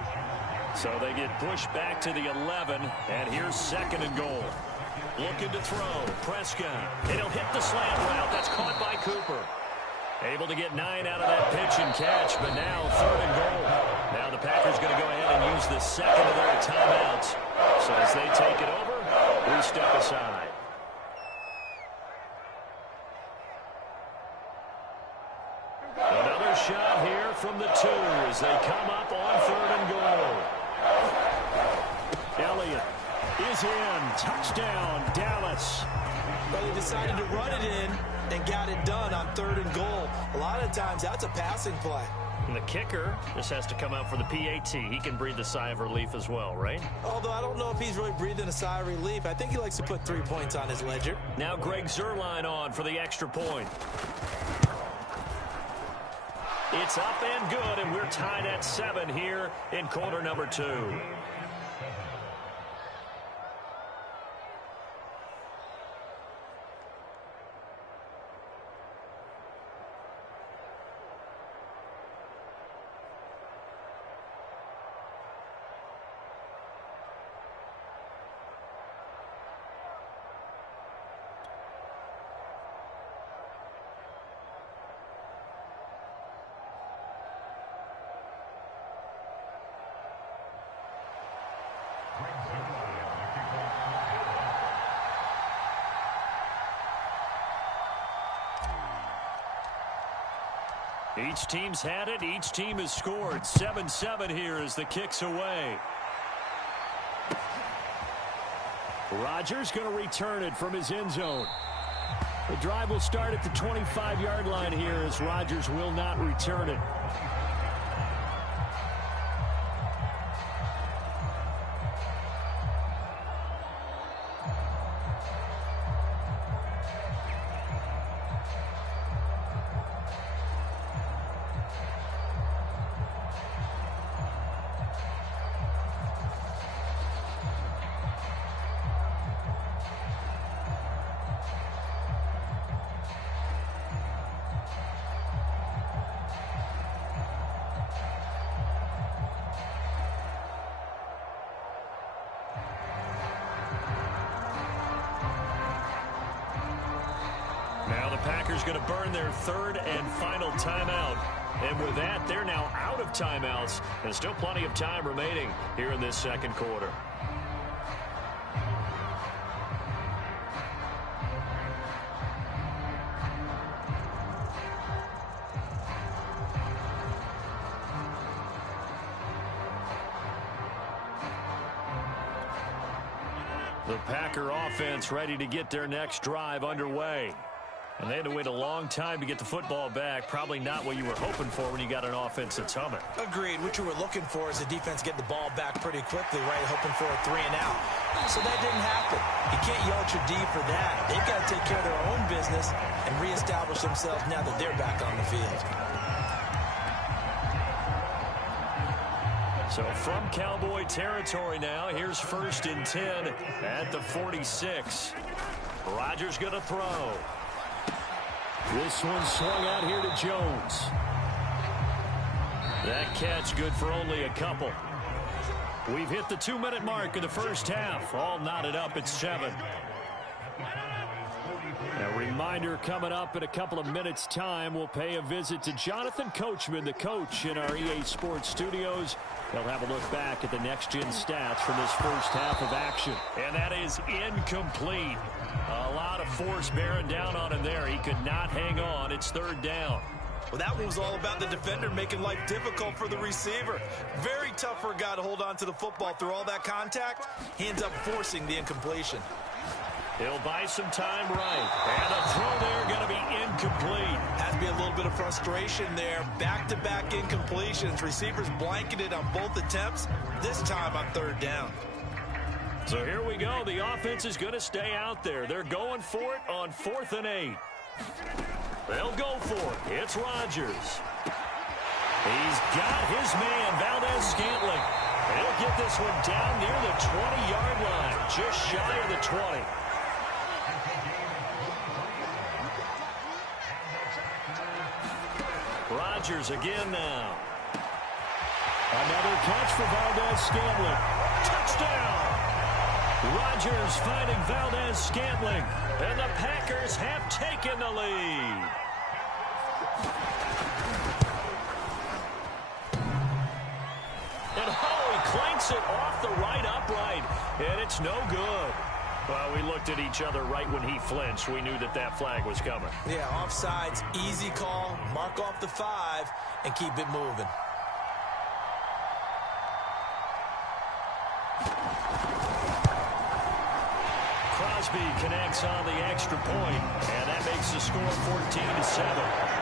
So they get pushed back to the 11, and here's 2nd and goal. Looking to throw. Prescott. And he'll hit the slant route. That's caught by Cooper. Able to get 9 out of that pitch and catch, but now 3rd and goal. Now the Packers going to go ahead and use the second of their timeouts. So as they take it over, we step aside. from the 2 as they come up on 3rd and goal. Elliott is in. Touchdown, Dallas. Well, they decided to run it in and got it done on 3rd and goal. A lot of times, that's a passing play. And the kicker just has to come out for the PAT. He can breathe a sigh of relief as well, right? Although I don't know if he's really breathing a sigh of relief. I think he likes to put 3 points on his ledger. Now Greg Zuerlein on for the extra point. It's up and good, and we're tied at 7 here in quarter number 2. Each team's had it. Each team has scored. 7-7 here as the kick's away. Rodgers going to return it from his end zone. The drive will start at the 25-yard line here as Rodgers will not return it. Now the Packers going to burn their 3rd and final timeout. And with that, they're now out of timeouts. And still plenty of time remaining here in this second quarter. The Packer offense ready to get their next drive underway. And they had to wait a long time to get the football back. Probably not what you were hoping for when you got an offense that's humming. Agreed. What you were looking for is the defense get the ball back pretty quickly, right? Hoping for a 3 and out. So that didn't happen. You can't yell at your D for that. They've got to take care of their own business and reestablish themselves now that they're back on the field. So from Cowboy territory now, here's 1st and 10 at the 46. Rodgers going to throw. This one swung out here to Jones. That catch good for only a couple. We've hit the 2-minute mark of the first half. All knotted up at 7. A reminder coming up in a couple of minutes' time. We'll pay a visit to Jonathan Coachman, the coach in our EA Sports studios. They'll have a look back at the next-gen stats from this first half of action. And that is incomplete. A lot of force bearing down on him there. He could not hang on. It's 3rd down. Well, that one was all about the defender making life difficult for the receiver. Very tough for a guy to hold on to the football through all that contact. He ends up forcing the incompletion. He'll buy some time right. And a throw there going to be incomplete. Has to be a little bit of frustration there. Back-to-back incompletions. Receivers blanketed on both attempts. This time on 3rd down. So here we go. The offense is going to stay out there. They're going for it on 4th and 8. They'll go for it. It's Rodgers. He's got his man, Valdez-Scantling. He'll get this one down near the 20-yard line, just shy of the 20. Rodgers again now. Another catch for Valdez-Scantling. Touchdown! Rodgers finding Valdez-Scantling, and the Packers have taken the lead. And he clanks it off the right upright, and it's no good. Well, we looked at each other right when he flinched. We knew that that flag was coming. Yeah, offsides, easy call. Mark off the 5 and keep it moving. Crosby connects on the extra point, and that makes the score 14-7.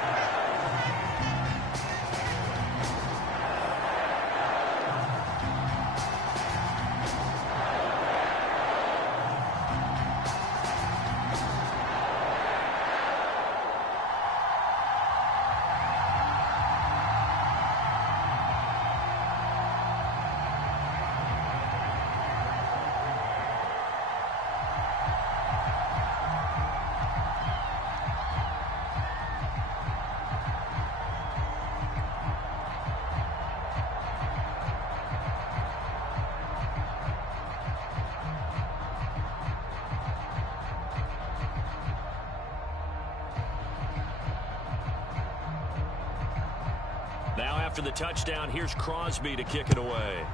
Now after the touchdown, here's Crosby to kick it away.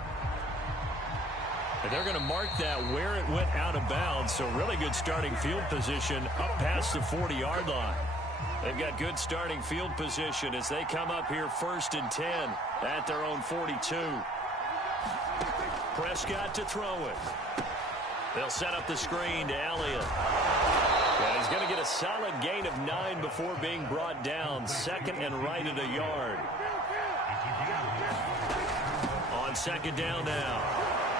And they're going to mark that where it went out of bounds, so really good starting field position up past the 40-yard line. They've got good starting field position as they come up here 1st and 10 at their own 42. Prescott to throw it. They'll set up the screen to Elliott. And he's going to get a solid gain of 9 before being brought down. 2nd and right at a yard. On 2nd down now,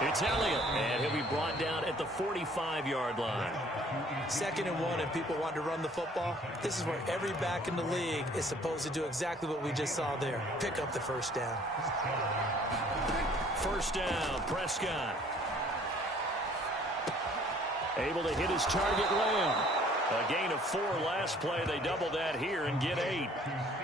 it's Elliott, and he'll be brought down at the 45-yard line. 2nd and 1, and people want to run the football. This is where every back in the league is supposed to do exactly what we just saw there. Pick up the 1st down. 1st down, Prescott. Able to hit his target, Lamb. A gain of 4 last play. They double that here and get 8.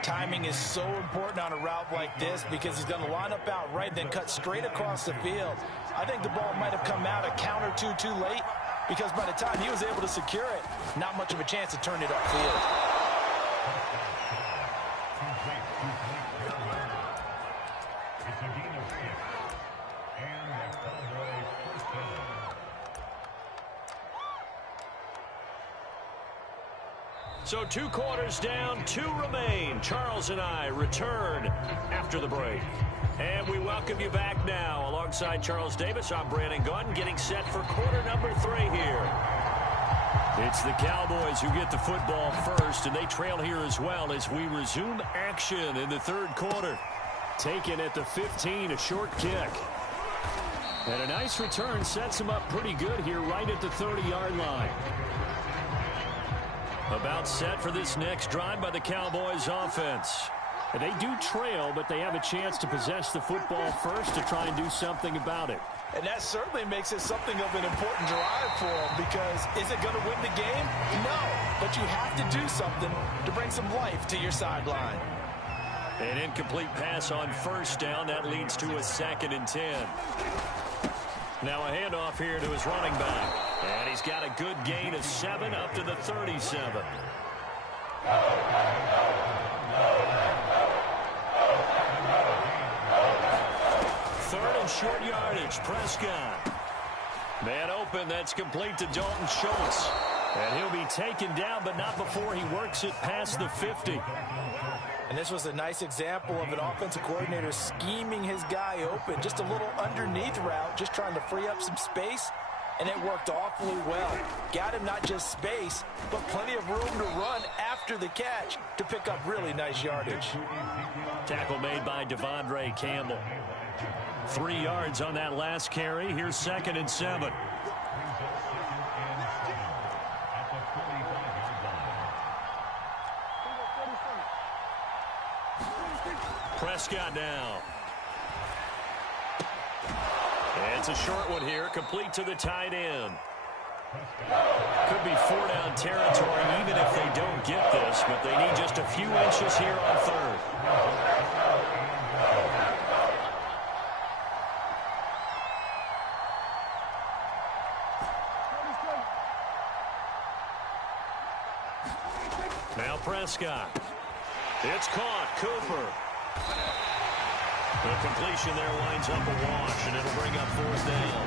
Timing is so important on a route like this because he's going to line up out right, then cut straight across the field. I think the ball might have come out a count or two too late because by the time he was able to secure it, not much of a chance to turn it upfield. So 2 quarters down, 2 remain. Charles and I return after the break. And we welcome you back now. Alongside Charles Davis, I'm Brandon Gaudin, getting set for quarter number 3 here. It's the Cowboys who get the football first, and they trail here as well as we resume action in the 3rd quarter. Taken at the 15, a short kick. And a nice return sets them up pretty good here right at the 30-yard line. About set for this next drive by the Cowboys offense. They do trail, but they have a chance to possess the football first to try and do something about it. And that certainly makes it something of an important drive for them because is it going to win the game? No, but you have to do something to bring some life to your sideline. An incomplete pass on 1st down. That leads to a 2nd and 10. Now a handoff here to his running back. And he's got a good gain of 7 up to the 37. Third and short yardage, Prescott. Man open, that's complete to Dalton Schultz. And he'll be taken down, but not before he works it past the 50. And this was a nice example of an offensive coordinator scheming his guy open. Just a little underneath route, just trying to free up some space. And it worked awfully well. Got him not just space, but plenty of room to run after the catch to pick up really nice yardage. Tackle made by Devondre Campbell. 3 yards on that last carry. Here's 2nd and 7. Prescott now. And it's a short one here, complete to the tight end. Could be 4-down territory even if they don't get this, but they need just a few inches here on 3rd. Now Prescott. It's caught. Cooper. The completion there winds up a wash, and it'll bring up 4th down.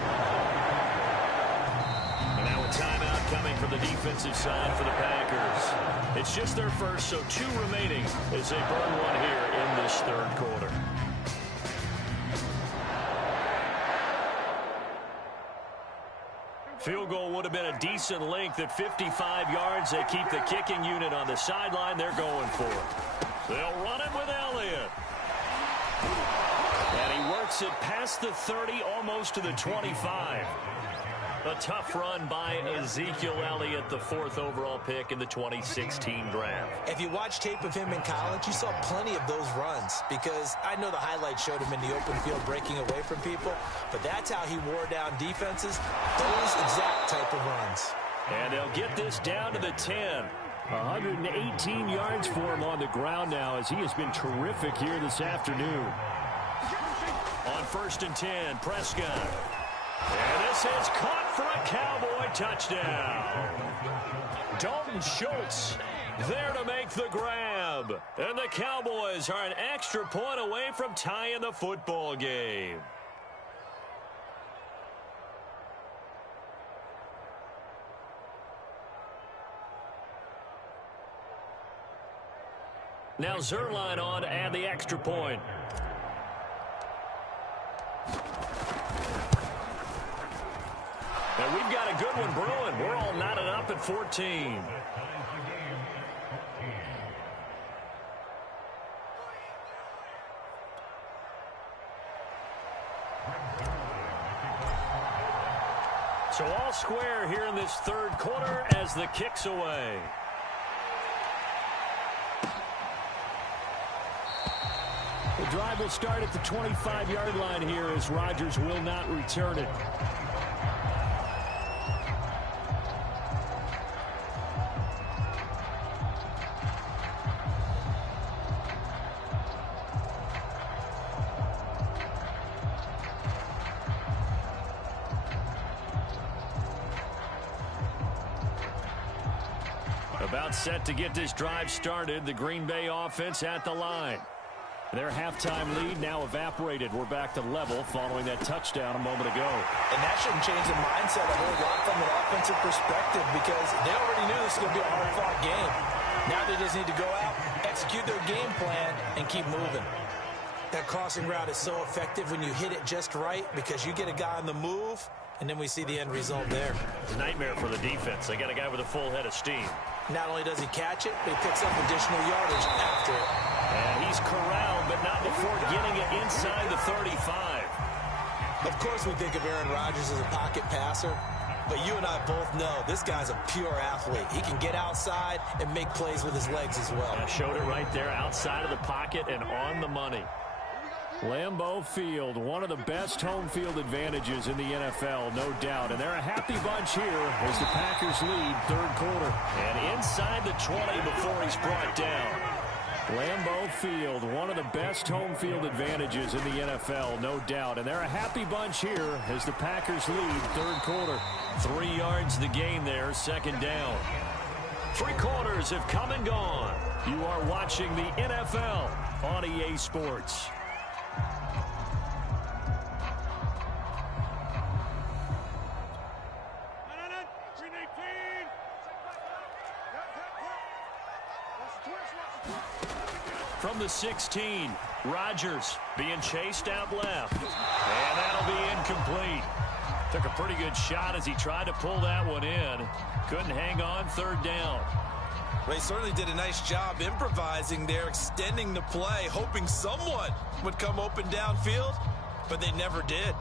And now a timeout coming from the defensive side for the Packers. It's just their first, so 2 remaining as they burn one here in this third quarter. Field goal would have been a decent length at 55 yards. They keep the kicking unit on the sideline. They're going for it. They'll run it with Elliott. And he works it past the 30, almost to the 25. A tough run by Ezekiel Elliott, the 4th overall pick in the 2016 draft. If you watch tape of him in college, you saw plenty of those runs, because I know the highlights showed him in the open field breaking away from people, but that's how he wore down defenses, those exact type of runs. And they'll get this down to the 10. 118 yards for him on the ground now, as he has been terrific here this afternoon. On 1st and 10, Prescott. And this is caught for a Cowboy touchdown. Dalton Schultz there to make the grab. And the Cowboys are an extra point away from tying the football game. Now Zerline on to add the extra point. And we've got a good one brewing. We're all knotted up at 14. So all square here in this third quarter as the kick's away. The drive will start at the 25-yard line here, as Rodgers will not return it. About set to get this drive started. The Green Bay offense at the line. Their halftime lead now evaporated. We're back to level following that touchdown a moment ago. And that shouldn't change the mindset a whole lot from an offensive perspective, because they already knew this was going to be a hard-fought game. Now they just need to go out, execute their game plan, and keep moving. That crossing route is so effective when you hit it just right, because you get a guy on the move, and then we see the end result there. It's a nightmare for the defense. They got a guy with a full head of steam. Not only does he catch it, but he picks up additional yardage after it. And he's corralled, but not before getting it inside the 35. Of course we think of Aaron Rodgers as a pocket passer, but you and I both know this guy's a pure athlete. He can get outside and make plays with his legs as well. I showed it right there, outside of the pocket and on the money. Lambeau Field, one of the best home field advantages in the NFL, no doubt. And they're a happy bunch here as the Packers lead third quarter. And inside the 20 before he's brought down. Lambeau Field, one of the best home field advantages in the NFL, no doubt. And they're a happy bunch here as the Packers lead third quarter. 3 yards the gain there, second down. 3 quarters have come and gone. You are watching the NFL on EA Sports. From the 16, Rodgers being chased out left. And that'll be incomplete. Took a pretty good shot as he tried to pull that one in. Couldn't hang on, third down. They certainly did a nice job improvising there, extending the play, hoping someone would come open downfield, but they never did.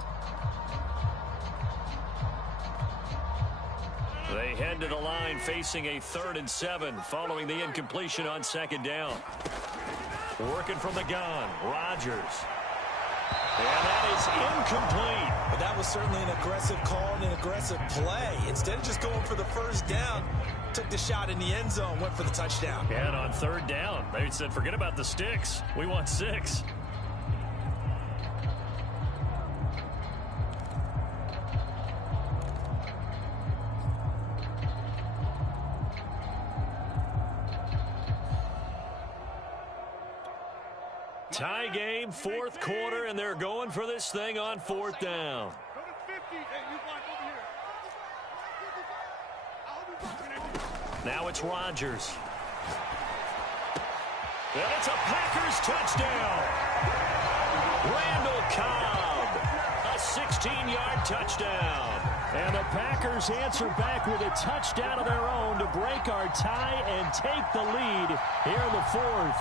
They head to the line facing a 3rd and 7 following the incompletion on second down. Working from the gun, Rodgers. And that is incomplete. But that was certainly an aggressive call and an aggressive play. Instead of just going for the first down, took the shot in the end zone, went for the touchdown. And on third down, they said, forget about the sticks. We want 6. Tie game, fourth quarter, and they're going for this thing on 4th down. Now it's Rodgers. And it's a Packers touchdown. Randall Cobb, a 16-yard touchdown. And the Packers answer back with a touchdown of their own to break our tie and take the lead here in the fourth.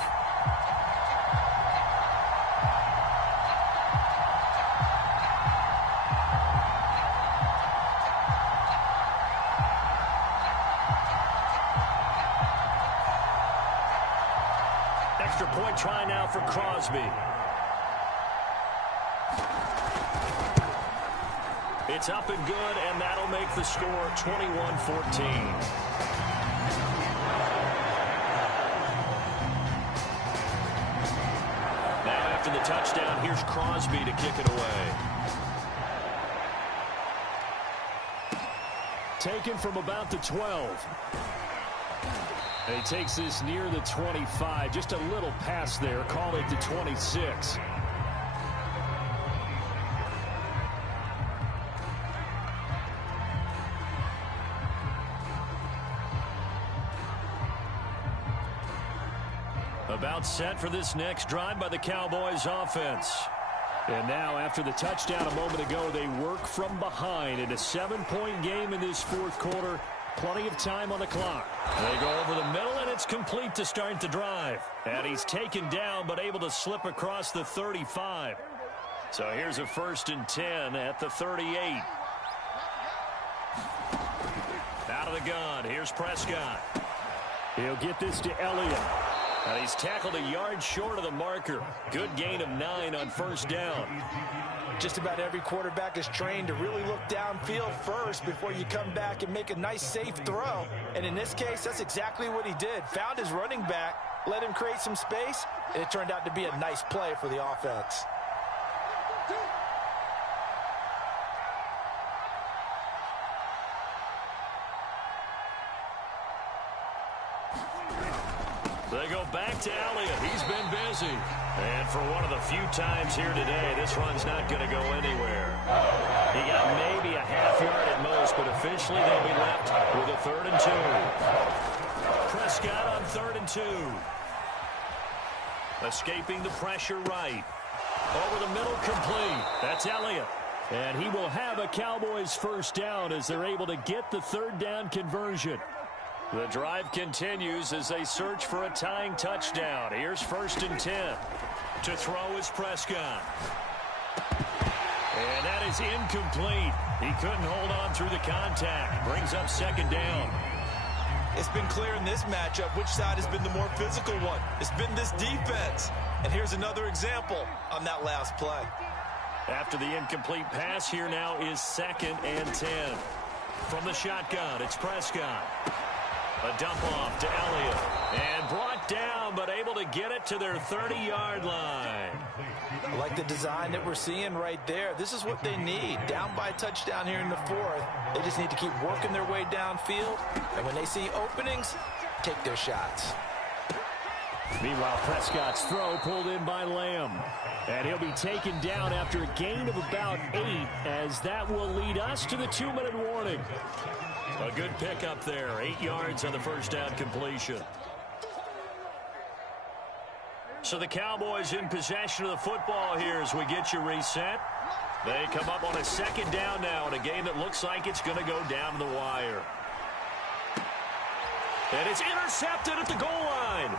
Extra point try now for Crosby. It's up and good, and that'll make the score 21-14. Now after the touchdown, here's Crosby to kick it away. Taken from about the 12. And he takes this near the 25. Just a little pass there. Call it the 26. About set for this next drive by the Cowboys offense. And now, after the touchdown a moment ago, they work from behind in a 7-point game in this fourth quarter. Plenty of time on the clock. They go over the middle, and it's complete to start the drive. And he's taken down, but able to slip across the 35. So here's a 1st and 10 at the 38. Out of the gun, here's Prescott. He'll get this to Elliott. And he's tackled a yard short of the marker. Good gain of 9 on 1st down. Just about every quarterback is trained to really look downfield first before you come back and make a nice, safe throw. And in this case, that's exactly what he did. Found his running back, let him create some space, and it turned out to be a nice play for the offense. They go back to Elliott. He's been busy. And for one of the few times here today, this run's not going to go anywhere. He got maybe a half yard at most, but officially they'll be left with a 3rd and 2. Prescott on 3rd and 2. Escaping the pressure right. Over the middle, complete. That's Elliott. And he will have a Cowboys 1st down as they're able to get the 3rd down conversion. The drive continues as they search for a tying touchdown. Here's 1st and 10. To throw is Prescott. And that is incomplete. He couldn't hold on through the contact. Brings up 2nd down. It's been clear in this matchup which side has been the more physical one. It's been this defense. And here's another example on that last play. After the incomplete pass, here now is 2nd and 10. From the shotgun, it's Prescott. A dump off to Elliott. And brought down, but able to get it to their 30-yard line. I like the design that we're seeing right there. This is what they need. Down by a touchdown here in the fourth. They just need to keep working their way downfield. And when they see openings, take their shots. Meanwhile, Prescott's throw pulled in by Lamb. And he'll be taken down after a gain of about 8, as that will lead us to the 2-minute warning. A good pickup there. 8 yards on the 1st down completion. So the Cowboys in possession of the football here as we get you reset. They come up on a 2nd down now in a game that looks like it's going to go down to the wire. And it's intercepted at the goal line.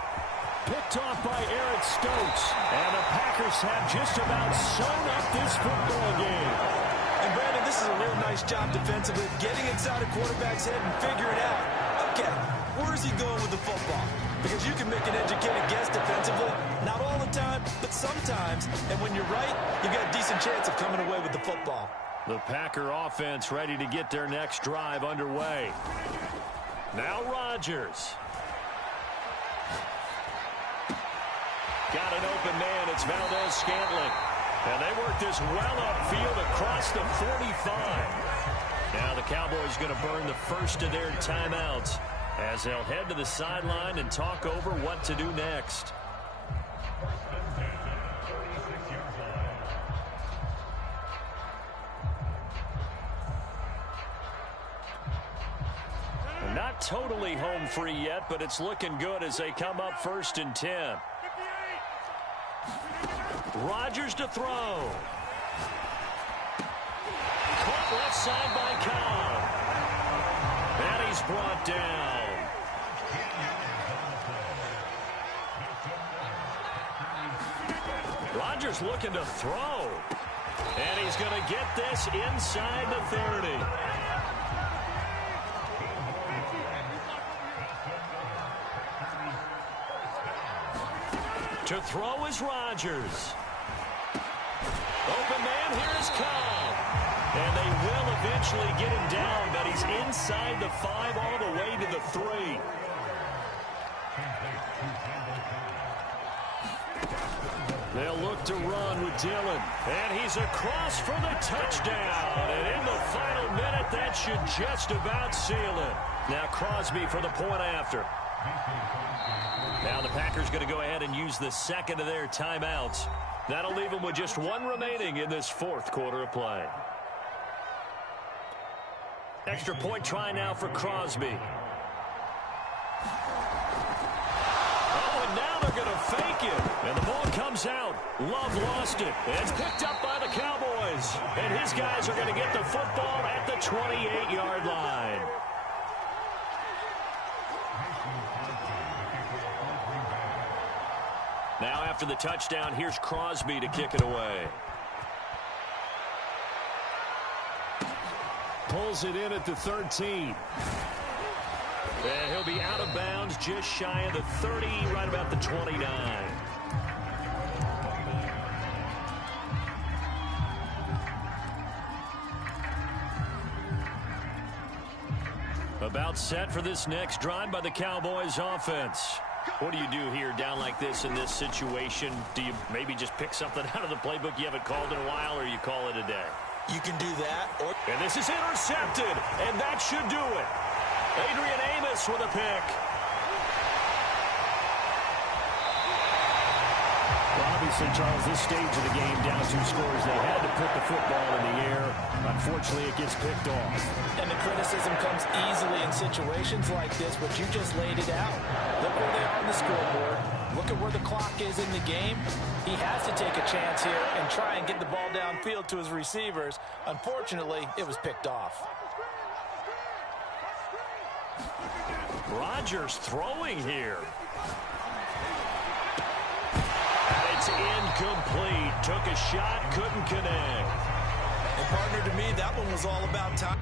Picked off by Eric Stokes. And the Packers have just about sewn up this football game. And Brandon, this is a real nice job defensively, getting inside a quarterback's head and figuring out, okay, where's he going with the football? Because you can make an educated guess defensively, not all the time, but sometimes. And when you're right, you got a decent chance of coming away with the football. The Packer offense ready to get their next drive underway. Now Rodgers. Got an open man. It's Valdez-Scantling. And they work this well upfield across the 45. Now the Cowboys going to burn the first of their timeouts as they'll head to the sideline and talk over what to do next. Not totally home free yet, but it's looking good as they come up 1st and 10. Rodgers to throw. Caught left side by Cobb. And he's brought down. Rodgers looking to throw. And he's going to get this inside the 30. To throw is Rodgers. Open man, here's Cobb. And they will eventually get him down, but he's inside the 5 all the way to the 3. They'll look to run with Dillon. And he's across for the touchdown. And in the final minute, that should just about seal it. Now Crosby for the point after. Now the Packers going to go ahead and use the second of their timeouts. That'll leave them with just 1 remaining in this 4th quarter of play. Extra point try now for Crosby. Oh, and now they're going to fake it. And the ball comes out. Love lost it. It's picked up by the Cowboys. And his guys are going to get the football at the 28-yard line. Now after the touchdown, here's Crosby to kick it away. Pulls it in at the 13. And he'll be out of bounds just shy of the 30, right about the 29. About set for this next drive by the Cowboys offense. What do you do here down like this in this situation? Do you maybe just pick something out of the playbook you haven't called in a while, or you call it a day? You can do that. And this is intercepted, and that should do it. Adrian Amos with a pick. Well, obviously, Charles, this stage of the game, down 2 scores, they had to put the football in the air. Unfortunately, it gets picked off. And the criticism comes easily in situations like this, but you just laid it out. Look where they are on the scoreboard. Look at where the clock is in the game. He has to take a chance here and try and get the ball downfield to his receivers. Unfortunately, it was picked off. Rodgers throwing here. And it's incomplete. Took a shot, couldn't connect. And partner, to me, that one was all about time.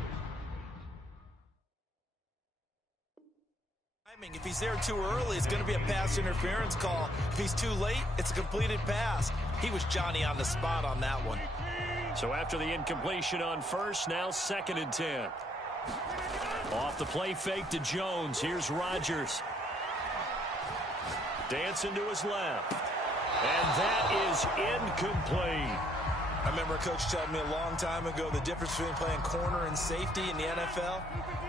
If he's there too early, it's going to be a pass interference call. If he's too late, it's a completed pass. He was Johnny on the spot on that one. So after the incompletion on first, now 2nd and 10. Off the play fake to Jones. Here's Rodgers. Dancing to his left. And that is incomplete. I remember a coach telling me a long time ago the difference between playing corner and safety in the NFL.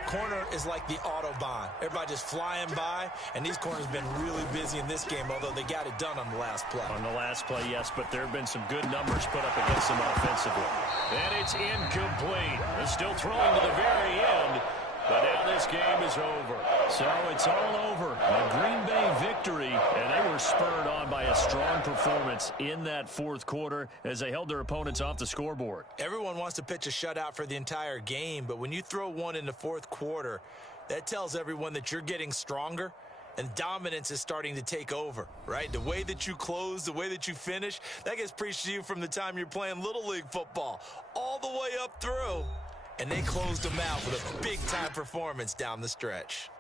Corner is like the Autobahn. Everybody just flying by, and these corners have been really busy in this game, although they got it done on the last play. On the last play, yes, but there have been some good numbers put up against them offensively. And it's incomplete. They're still throwing to the very end. But now this game is over. So it's all over. A Green Bay victory, and they were spurred on by a strong performance in that 4th quarter as they held their opponents off the scoreboard. Everyone wants to pitch a shutout for the entire game, but when you throw one in the 4th quarter, that tells everyone that you're getting stronger and dominance is starting to take over, right? The way that you close, the way that you finish, that gets preached to you from the time you're playing Little League football all the way up through. And they closed them out with a big-time performance down the stretch.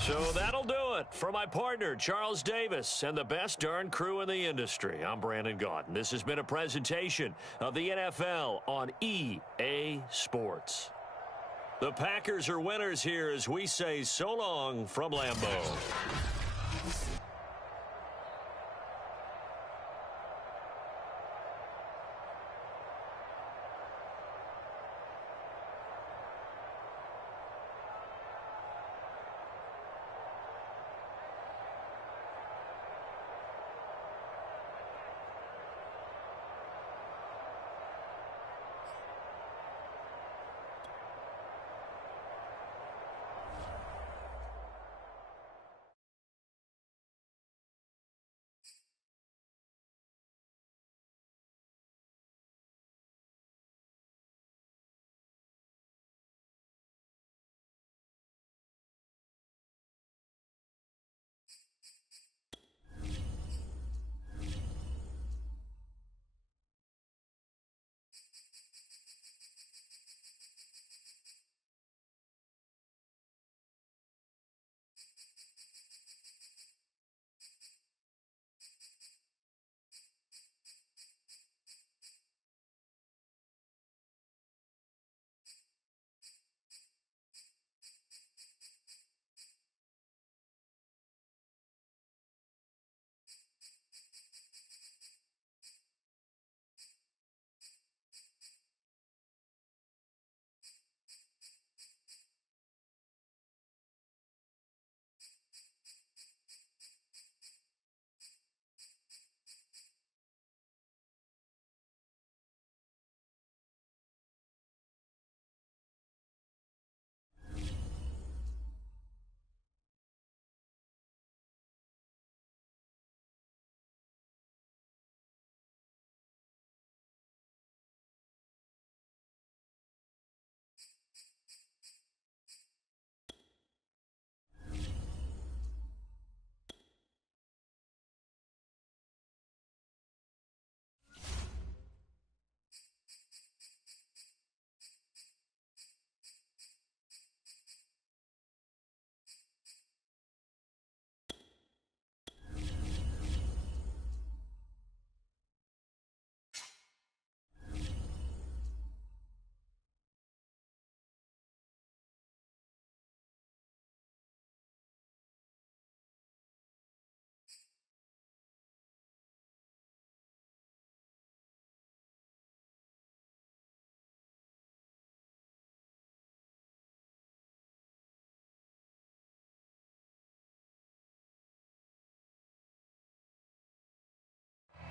So that'll do it for my partner, Charles Davis, and the best darn crew in the industry. I'm Brandon Gaudin. This has been a presentation of the NFL on EA Sports. The Packers are winners here as we say so long from Lambeau.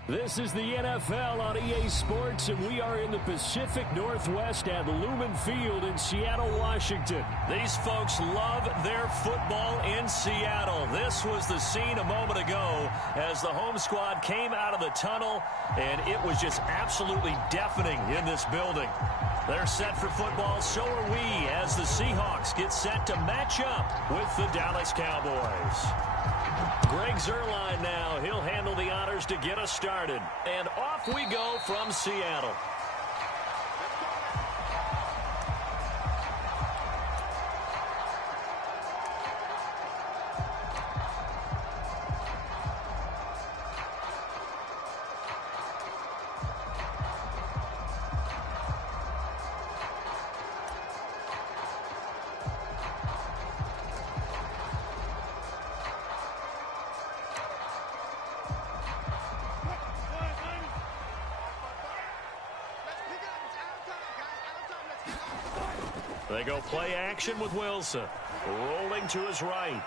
This is the NFL on EA Sports, and we are in the Pacific Northwest at Lumen Field in Seattle, Washington. These folks love their football in Seattle. This was the scene a moment ago as the home squad came out of the tunnel, and it was just absolutely deafening in this building. They're set for football, so are we, as the Seahawks get set to match up with the Dallas Cowboys. Greg Zuerlein now. He'll handle the honors to get us started. And off we go from Seattle. They go play action with Wilson. Rolling to his right.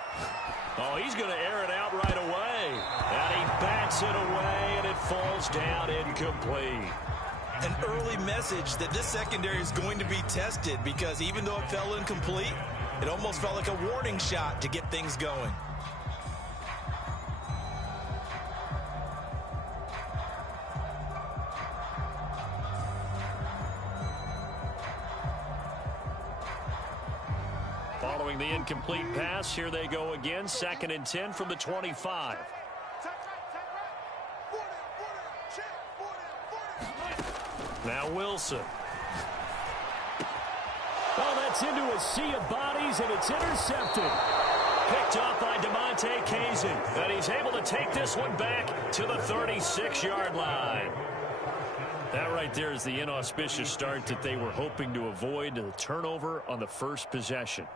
Oh, he's going to air it out right away. And he bats it away, and it falls down incomplete. An early message that this secondary is going to be tested, because even though it fell incomplete, it almost felt like a warning shot to get things going. Following the incomplete pass, here they go again. 2nd and 10 from the 25. Now Wilson. Oh, that's into a sea of bodies, and it's intercepted. Picked off by DeMonte Kazin. And he's able to take this one back to the 36-yard line. That right there is the inauspicious start that they were hoping to avoid, the turnover on the first possession.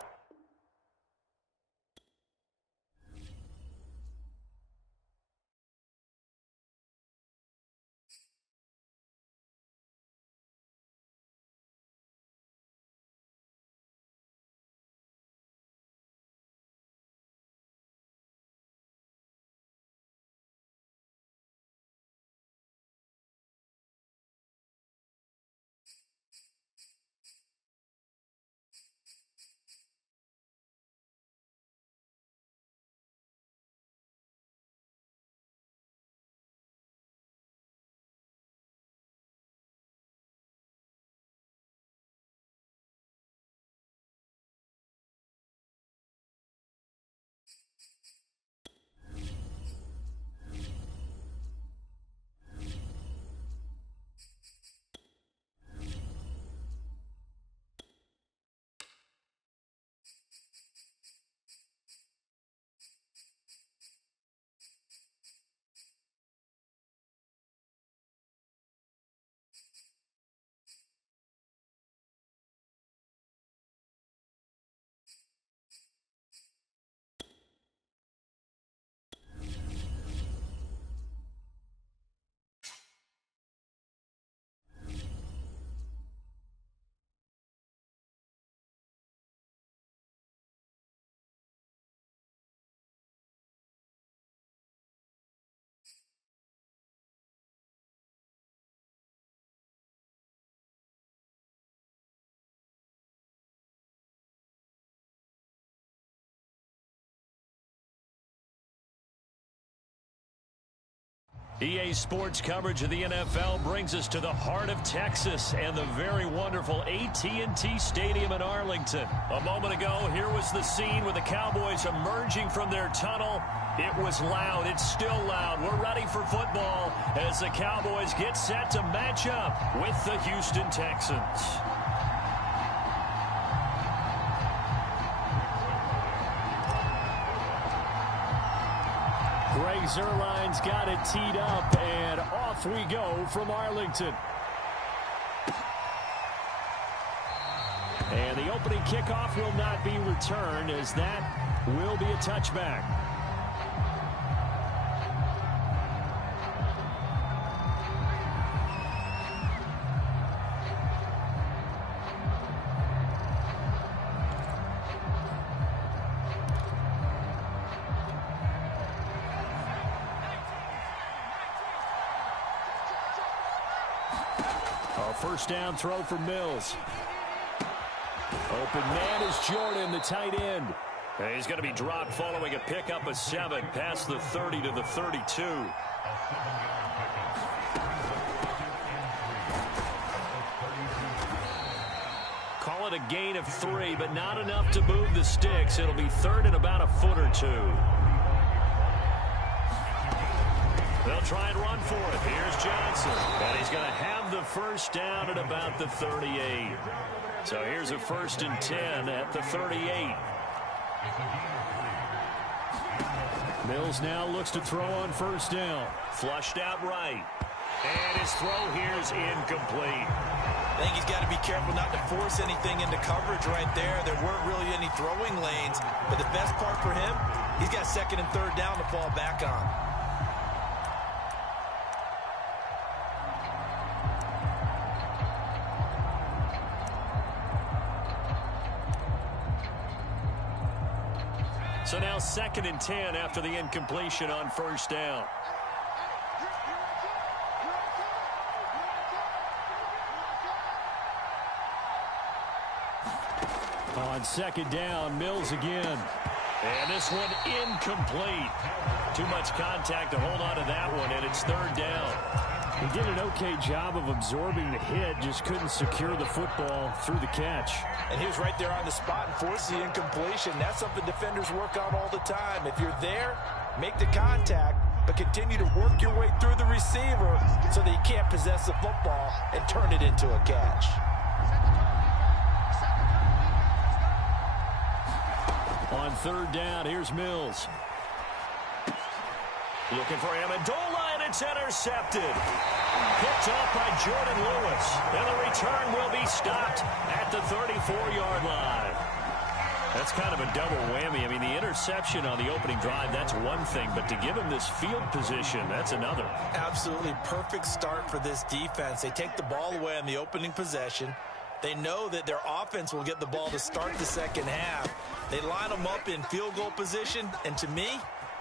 EA Sports coverage of the NFL brings us to the heart of Texas and the very wonderful AT&T Stadium in Arlington. A moment ago, here was the scene with the Cowboys emerging from their tunnel. It was loud. It's still loud. We're ready for football as the Cowboys get set to match up with the Houston Texans. Greg Zuerlein's got it teed up, and off we go from Arlington. And the opening kickoff will not be returned, as that will be a touchback. A first down throw for Mills. Open man is Jordan, the tight end. And he's going to be dropped following a pickup of 7 past the 30 to the 32. Call it a gain of 3, but not enough to move the sticks. It'll be third and about a foot or 2. They'll try and run for it. Here's Johnson. And he's going to have the first down at about the 38. So here's a 1st and 10 at the 38. Mills now looks to throw on first down. Flushed out right. And his throw here is incomplete. I think he's got to be careful not to force anything into coverage right there. There weren't really any throwing lanes. But the best part for him, he's got 2nd and 3rd down to fall back on. So now 2nd and 10 after the incompletion on first down. On 2nd down, Mills again. And this one incomplete. Too much contact to hold on to that one, and it's 3rd down. He did an okay job of absorbing the hit, just couldn't secure the football through the catch. And he was right there on the spot and forced the incompletion. That's something defenders work on all the time. If you're there, make the contact, but continue to work your way through the receiver so that you can't possess the football and turn it into a catch. On 3rd down, here's Mills. Looking for Amendola, and it's intercepted. Picked off by Jordan Lewis. And the return will be stopped at the 34-yard line. That's kind of a double whammy. I mean, the interception on the opening drive, that's one thing. But to give him this field position, that's another. Absolutely perfect start for this defense. They take the ball away on the opening possession. They know that their offense will get the ball to start the second half. They line them up in field goal position. And to me,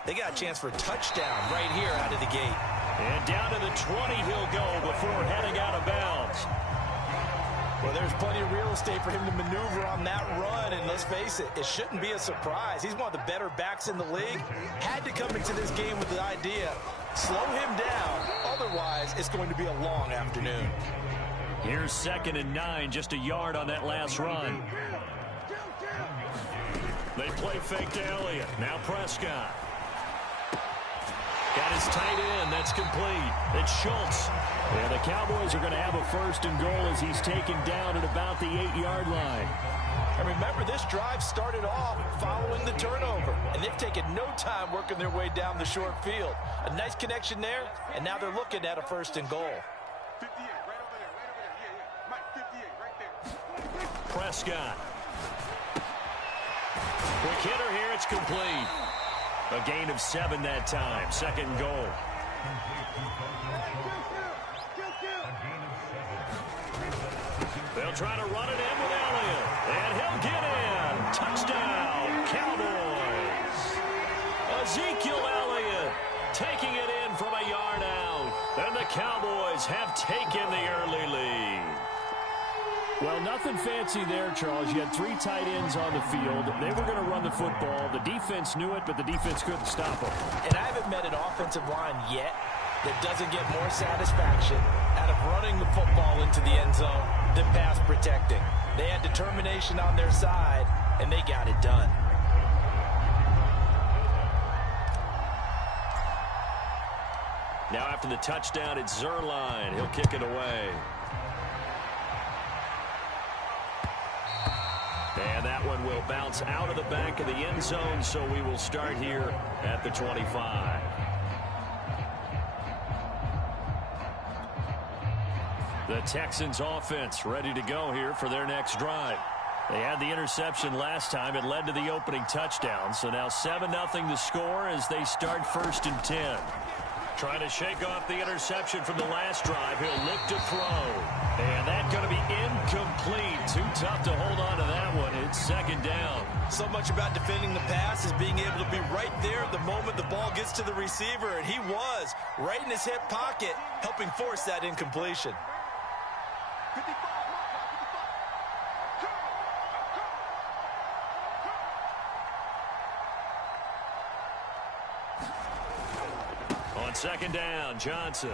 they got a chance for a touchdown right here out of the gate. And down to the 20 he'll go before heading out of bounds. Well, there's plenty of real estate for him to maneuver on that run. And let's face it, it shouldn't be a surprise. He's one of the better backs in the league. Had to come into this game with the idea, slow him down. Otherwise, it's going to be a long afternoon. Here's 2nd and 9, just a yard on that last run. They play fake to Elliott. Now Prescott. Got his tight end. That's complete. It's Schultz. And the Cowboys are going to have a 1st and goal as he's taken down at about the 8-yard line. And remember, this drive started off following the turnover. And they've taken no time working their way down the short field. A nice connection there, and now they're looking at a 1st and goal. 58, right over there. Yeah. Mike, 58, right there. Prescott. Quick hitter here. It's complete. A gain of 7 that time. 2nd goal. They'll try to run it in with Elliott. And he'll get in. Touchdown, Cowboys. Ezekiel Elliott taking it in from a yard out. And the Cowboys have taken the early lead. Well, nothing fancy there, Charles. You had 3 tight ends on the field. They were going to run the football. The defense knew it, but the defense couldn't stop them. And I haven't met an offensive line yet that doesn't get more satisfaction out of running the football into the end zone than pass protecting. They had determination on their side, and they got it done. Now after the touchdown, it's Zerline. He'll kick it away. And that one will bounce out of the back of the end zone, so we will start here at the 25. The Texans offense ready to go here for their next drive. They had the interception last time. It led to the opening touchdown. So now 7-0 the score as they start 1st and 10. Trying to shake off the interception from the last drive. He'll look to throw. And that's going to be incomplete. Too tough to hold on to that one. It's 2nd down. So much about defending the pass is being able to be right there at the moment the ball gets to the receiver. And he was right in his hip pocket, helping force that incompletion. On second down, Johnson.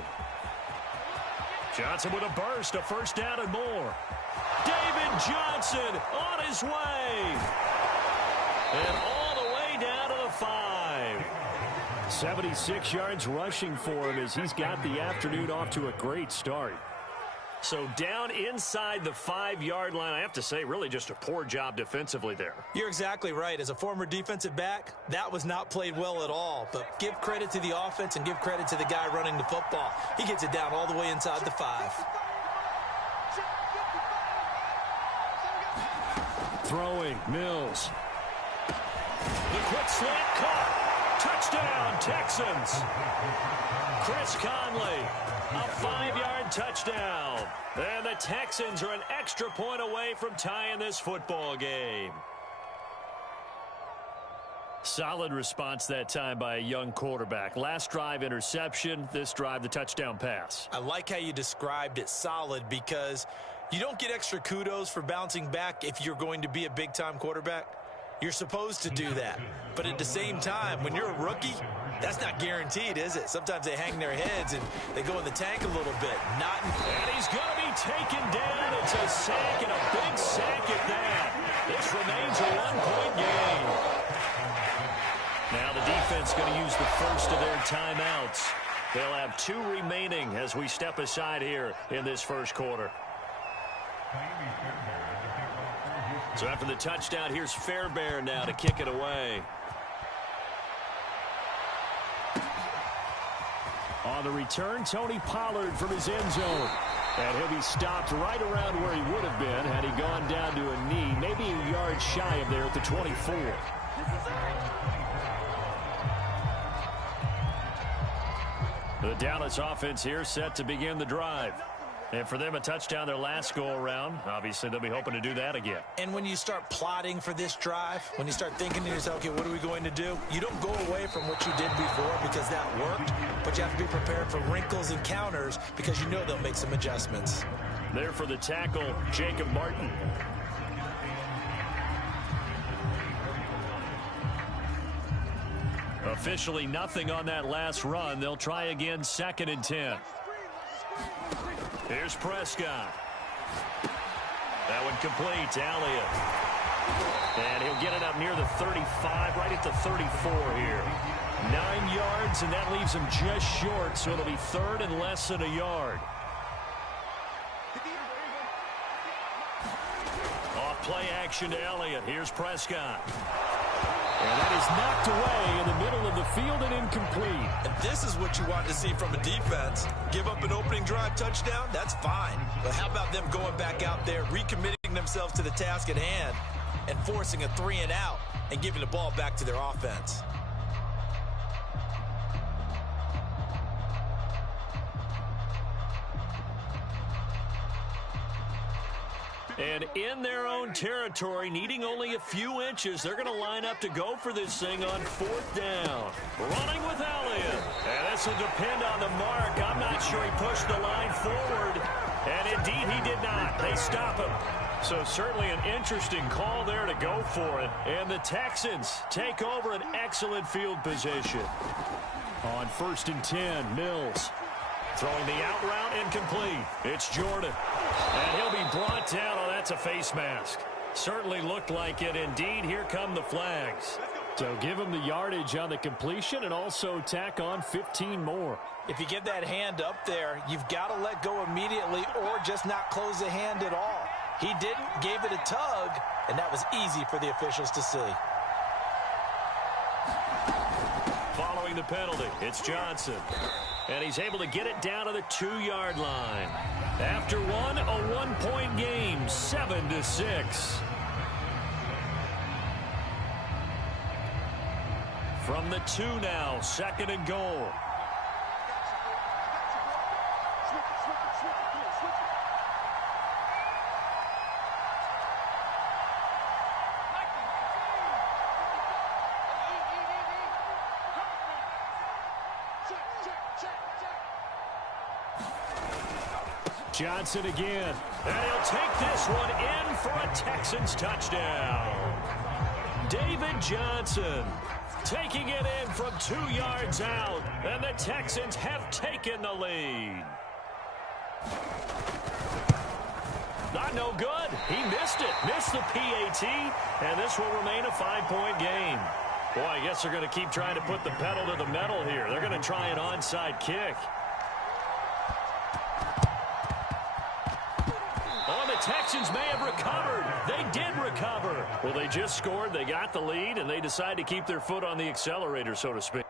Johnson with a burst, a first down and more. David Johnson on his way. And all the way down to the 5. 76 yards rushing for him as he's got the afternoon off to a great start. So down inside the 5-yard line, I have to say, really just a poor job defensively there. You're exactly right. As a former defensive back, that was not played well at all. But give credit to the offense and give credit to the guy running the football. He gets it down all the way inside the 5. Throwing, Mills. The quick slant caught. Touchdown, Texans. Chris Conley, a 5-yard touchdown. And the Texans are an extra point away from tying this football game. Solid response that time by a young quarterback. Last drive, interception. This drive, the touchdown pass. I like how you described it, solid, because you don't get extra kudos for bouncing back if you're going to be a big-time quarterback. You're supposed to do that. But at the same time, when you're a rookie, that's not guaranteed, is it? Sometimes they hang their heads and they go in the tank a little bit. And he's going to be taken down. It's a sack, and a big sack at that. This remains a 1-point game. Now the defense going to use the first of their timeouts. They'll have 2 remaining as we step aside here in this first quarter. So after the touchdown, here's Fairbairn now to kick it away. On the return, Tony Pollard from his end zone. And he'll be stopped right around where he would have been had he gone down to a knee, maybe a yard shy of there at the 24. The Dallas offense here set to begin the drive. And for them, a touchdown their last go-around. Obviously, they'll be hoping to do that again. And when you start plotting for this drive, when you start thinking to yourself, okay, what are we going to do? You don't go away from what you did before because that worked, but you have to be prepared for wrinkles and counters because you know they'll make some adjustments. There for the tackle, Jacob Martin. Officially nothing on that last run. They'll try again, 2nd and 10. Here's Prescott. That one complete to Elliott. And he'll get it up near the 35, right at the 34 here. 9 yards, and that leaves him just short, so it'll be 3rd and less than a yard. Off play action to Elliott. Here's Prescott. And that is knocked away in the middle of the field and incomplete. And this is what you want to see from a defense. Give up an opening drive touchdown, that's fine. But how about them going back out there, recommitting themselves to the task at hand, and forcing a 3-and-out and giving the ball back to their offense? And in their own territory, needing only a few inches, they're going to line up to go for this thing on 4th down. Running with Elliott. And this will depend on the mark. I'm not sure he pushed the line forward. And indeed, he did not. They stop him. So certainly an interesting call there to go for it. And the Texans take over an excellent field position. On 1st and 10, Mills. Throwing the out route, incomplete. It's Jordan. And he'll be brought down. Oh, that's a face mask. Certainly looked like it. Indeed, here come the flags. So give him the yardage on the completion and also tack on 15 more. If you get that hand up there, you've got to let go immediately or just not close the hand at all. He didn't, gave it a tug, and that was easy for the officials to see. Following the penalty, it's Johnson. And he's able to get it down to the 2-yard line. After one, a 1-point game, 7-6. From the 2 now, 2nd and goal. Johnson again. And he'll take this one in for a Texans touchdown. David Johnson taking it in from 2 yards out, and the Texans have taken the lead. Not no good. He missed it. Missed the PAT, and this will remain a 5-point game. Boy, I guess they're going to keep trying to put the pedal to the metal here. They're going to try an onside kick. Oh, the Texans may have recovered. They did recover. Well, they just scored. They got the lead, and they decide to keep their foot on the accelerator, so to speak.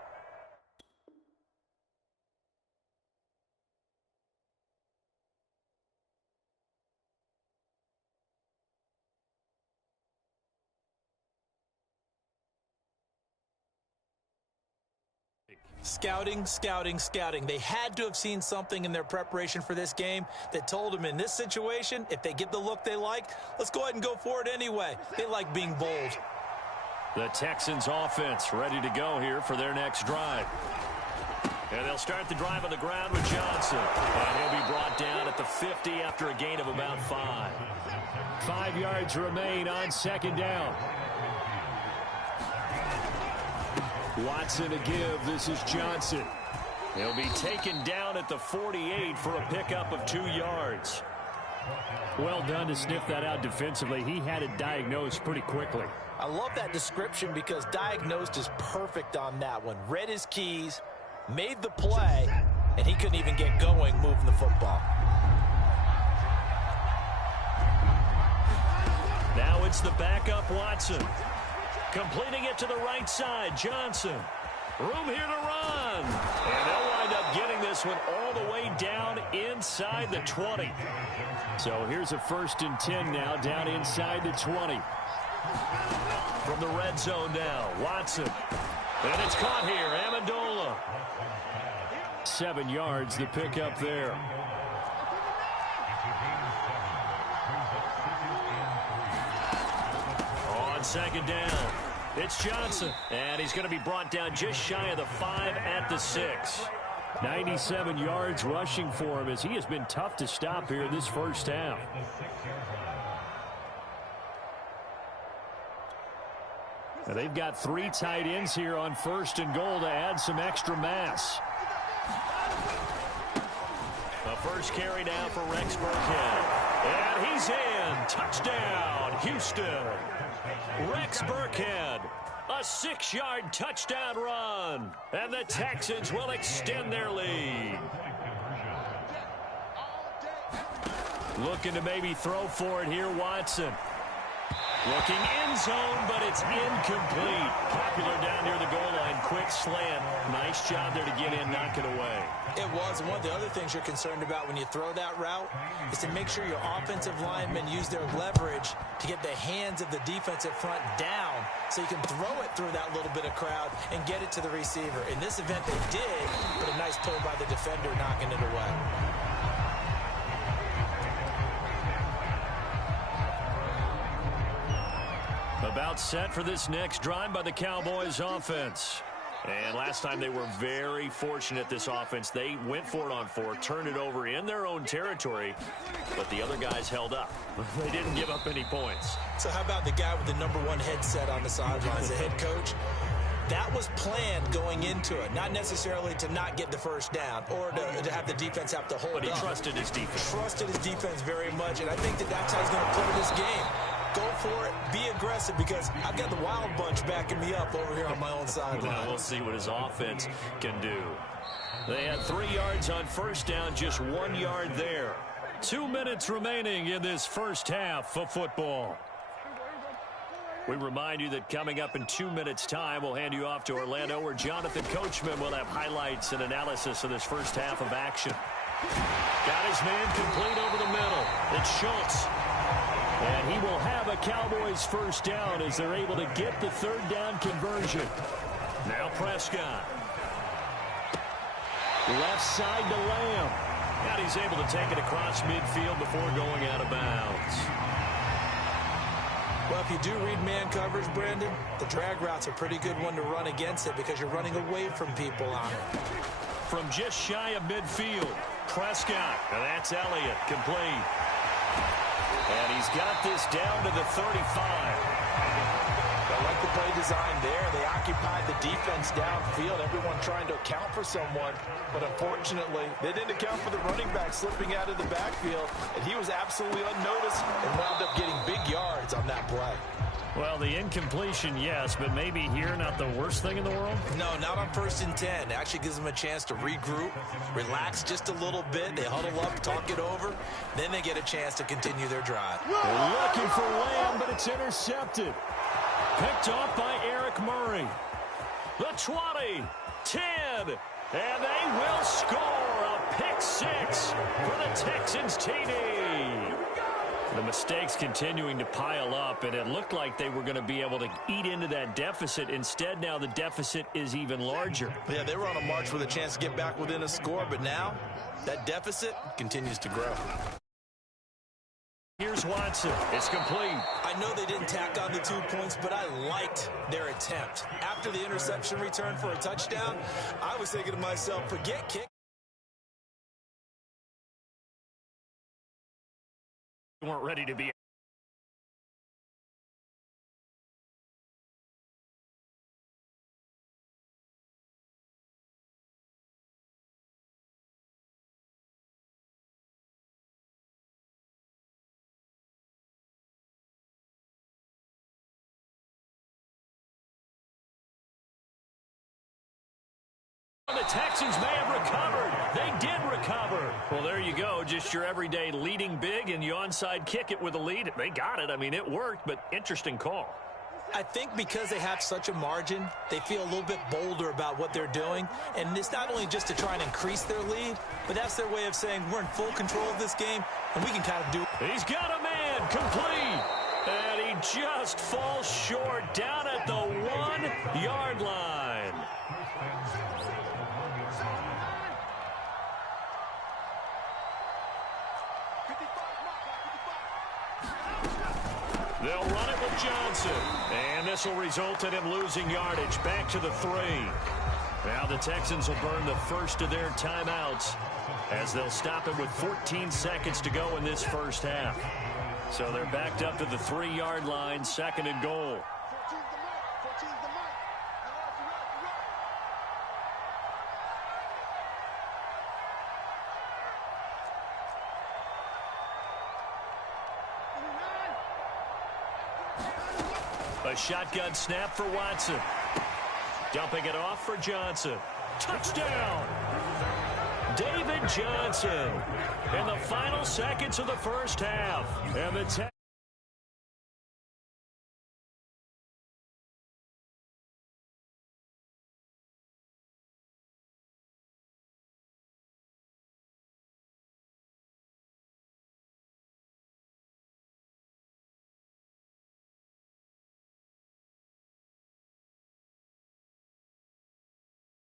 Scouting, scouting, scouting. They had to have seen something in their preparation for this game that told them in this situation, if they get the look they like, let's go ahead and go for it anyway. They like being bold. The Texans offense ready to go here for their next drive. And they'll start the drive on the ground with Johnson. And he'll be brought down at the 50 after a gain of about 5. 5 yards remain on second down. Watson to give. This is Johnson. He'll be taken down at the 48 for a pickup of 2 yards. Well done to sniff that out defensively. He had it diagnosed pretty quickly. I love that description because diagnosed is perfect on that one. Read his keys, made the play, and he couldn't even get going moving the football. Now it's the backup Watson. Completing it to the right side, Johnson. Room here to run. And they'll wind up getting this one all the way down inside the 20. So here's a 1st and 10 now, down inside the 20. From the red zone now, Watson. And it's caught here, Amendola. 7 yards, the pickup there. On second down, it's Johnson. And he's going to be brought down just shy of the 5 at the 6. 97 yards rushing for him as he has been tough to stop here this first half. Now they've got 3 tight ends here on 1st and goal to add some extra mass. The first carry now for Rex Burkhead. And he's in. Touchdown, Houston. Rex Burkhead, a 6-yard touchdown run. And the Texans will extend their lead. Looking to maybe throw for it here, Watson. Looking end zone, but it's incomplete. Popular down near the goal line. Quick slant. Nice job there to get in, knock it away. It was. And one of the other things you're concerned about when you throw that route is to make sure your offensive linemen use their leverage to get the hands of the defensive front down so you can throw it through that little bit of crowd and get it to the receiver. In this event, they did, but a nice play by the defender knocking it away. About set for this next drive by the Cowboys offense. And last time they were very fortunate, this offense. They went for it on 4, turned it over in their own territory, but the other guys held up. They didn't give up any points. So how about the guy with the #1 headset on the sidelines, the head coach? That was planned going into it, not necessarily to not get the first down or to have the defense have to hold up. But he trusted his defense. Trusted his defense very much, and I think that's how he's going to play this game. Go for it, be aggressive, because I've got the wild bunch backing me up over here on my own sideline. Well, we'll see what his offense can do. They had 3 yards on first down, just 1 yard there. 2 minutes remaining in this first half of football. We remind you that coming up in 2 minutes' time, we'll hand you off to Orlando, where Jonathan Coachman will have highlights and analysis of this first half of action. Got his man complete over the middle. It's Schultz. And he will have a Cowboys first down as they're able to get the 3rd down conversion. Now Prescott. Left side to Lamb. And he's able to take it across midfield before going out of bounds. Well, if you do read man coverage, Brandon, the drag route's a pretty good one to run against it because you're running away from people on it. From just shy of midfield, Prescott, and that's Elliott, complete. And he's got this down to the 35. I like the play design there. They occupied the defense downfield, everyone trying to account for someone. But unfortunately, they didn't account for the running back slipping out of the backfield, and he was absolutely unnoticed and wound up getting big yards on that play. Well, the incompletion, yes, but maybe here not the worst thing in the world? No, not on 1st and 10. It actually gives them a chance to regroup, relax just a little bit. They huddle up, talk it over. Then they get a chance to continue their drive. They're looking for Lamb, but it's intercepted. Picked off by Eric Murray. The 20, 10, and they will score a pick six for the Texans TD. The mistakes continuing to pile up, and it looked like they were going to be able to eat into that deficit. Instead, now the deficit is even larger. Yeah, they were on a march with a chance to get back within a score, but now that deficit continues to grow. Here's Watson. It's complete. I know they didn't tack on the 2 points, but I liked their attempt. After the interception return for a touchdown, I was thinking to myself, forget kick. Weren't ready to be. The Texans may have recovered. They did recover. Well, there you go. Just your everyday leading big, and you onside kick it with a lead. They got it. I mean, it worked, but interesting call. I think because they have such a margin, they feel a little bit bolder about what they're doing. And it's not only just to try and increase their lead, but that's their way of saying we're in full control of this game, and we can kind of do it. He's got a man complete. And he just falls short down at the 1-yard line. They'll run it with Johnson. And this will result in him losing yardage back to the 3. Now the Texans will burn the first of their timeouts as they'll stop him with 14 seconds to go in this first half. So they're backed up to the 3-yard line, 2nd and goal. A shotgun snap for Watson. Dumping it off for Johnson. Touchdown! David Johnson in the final seconds of the first half. And the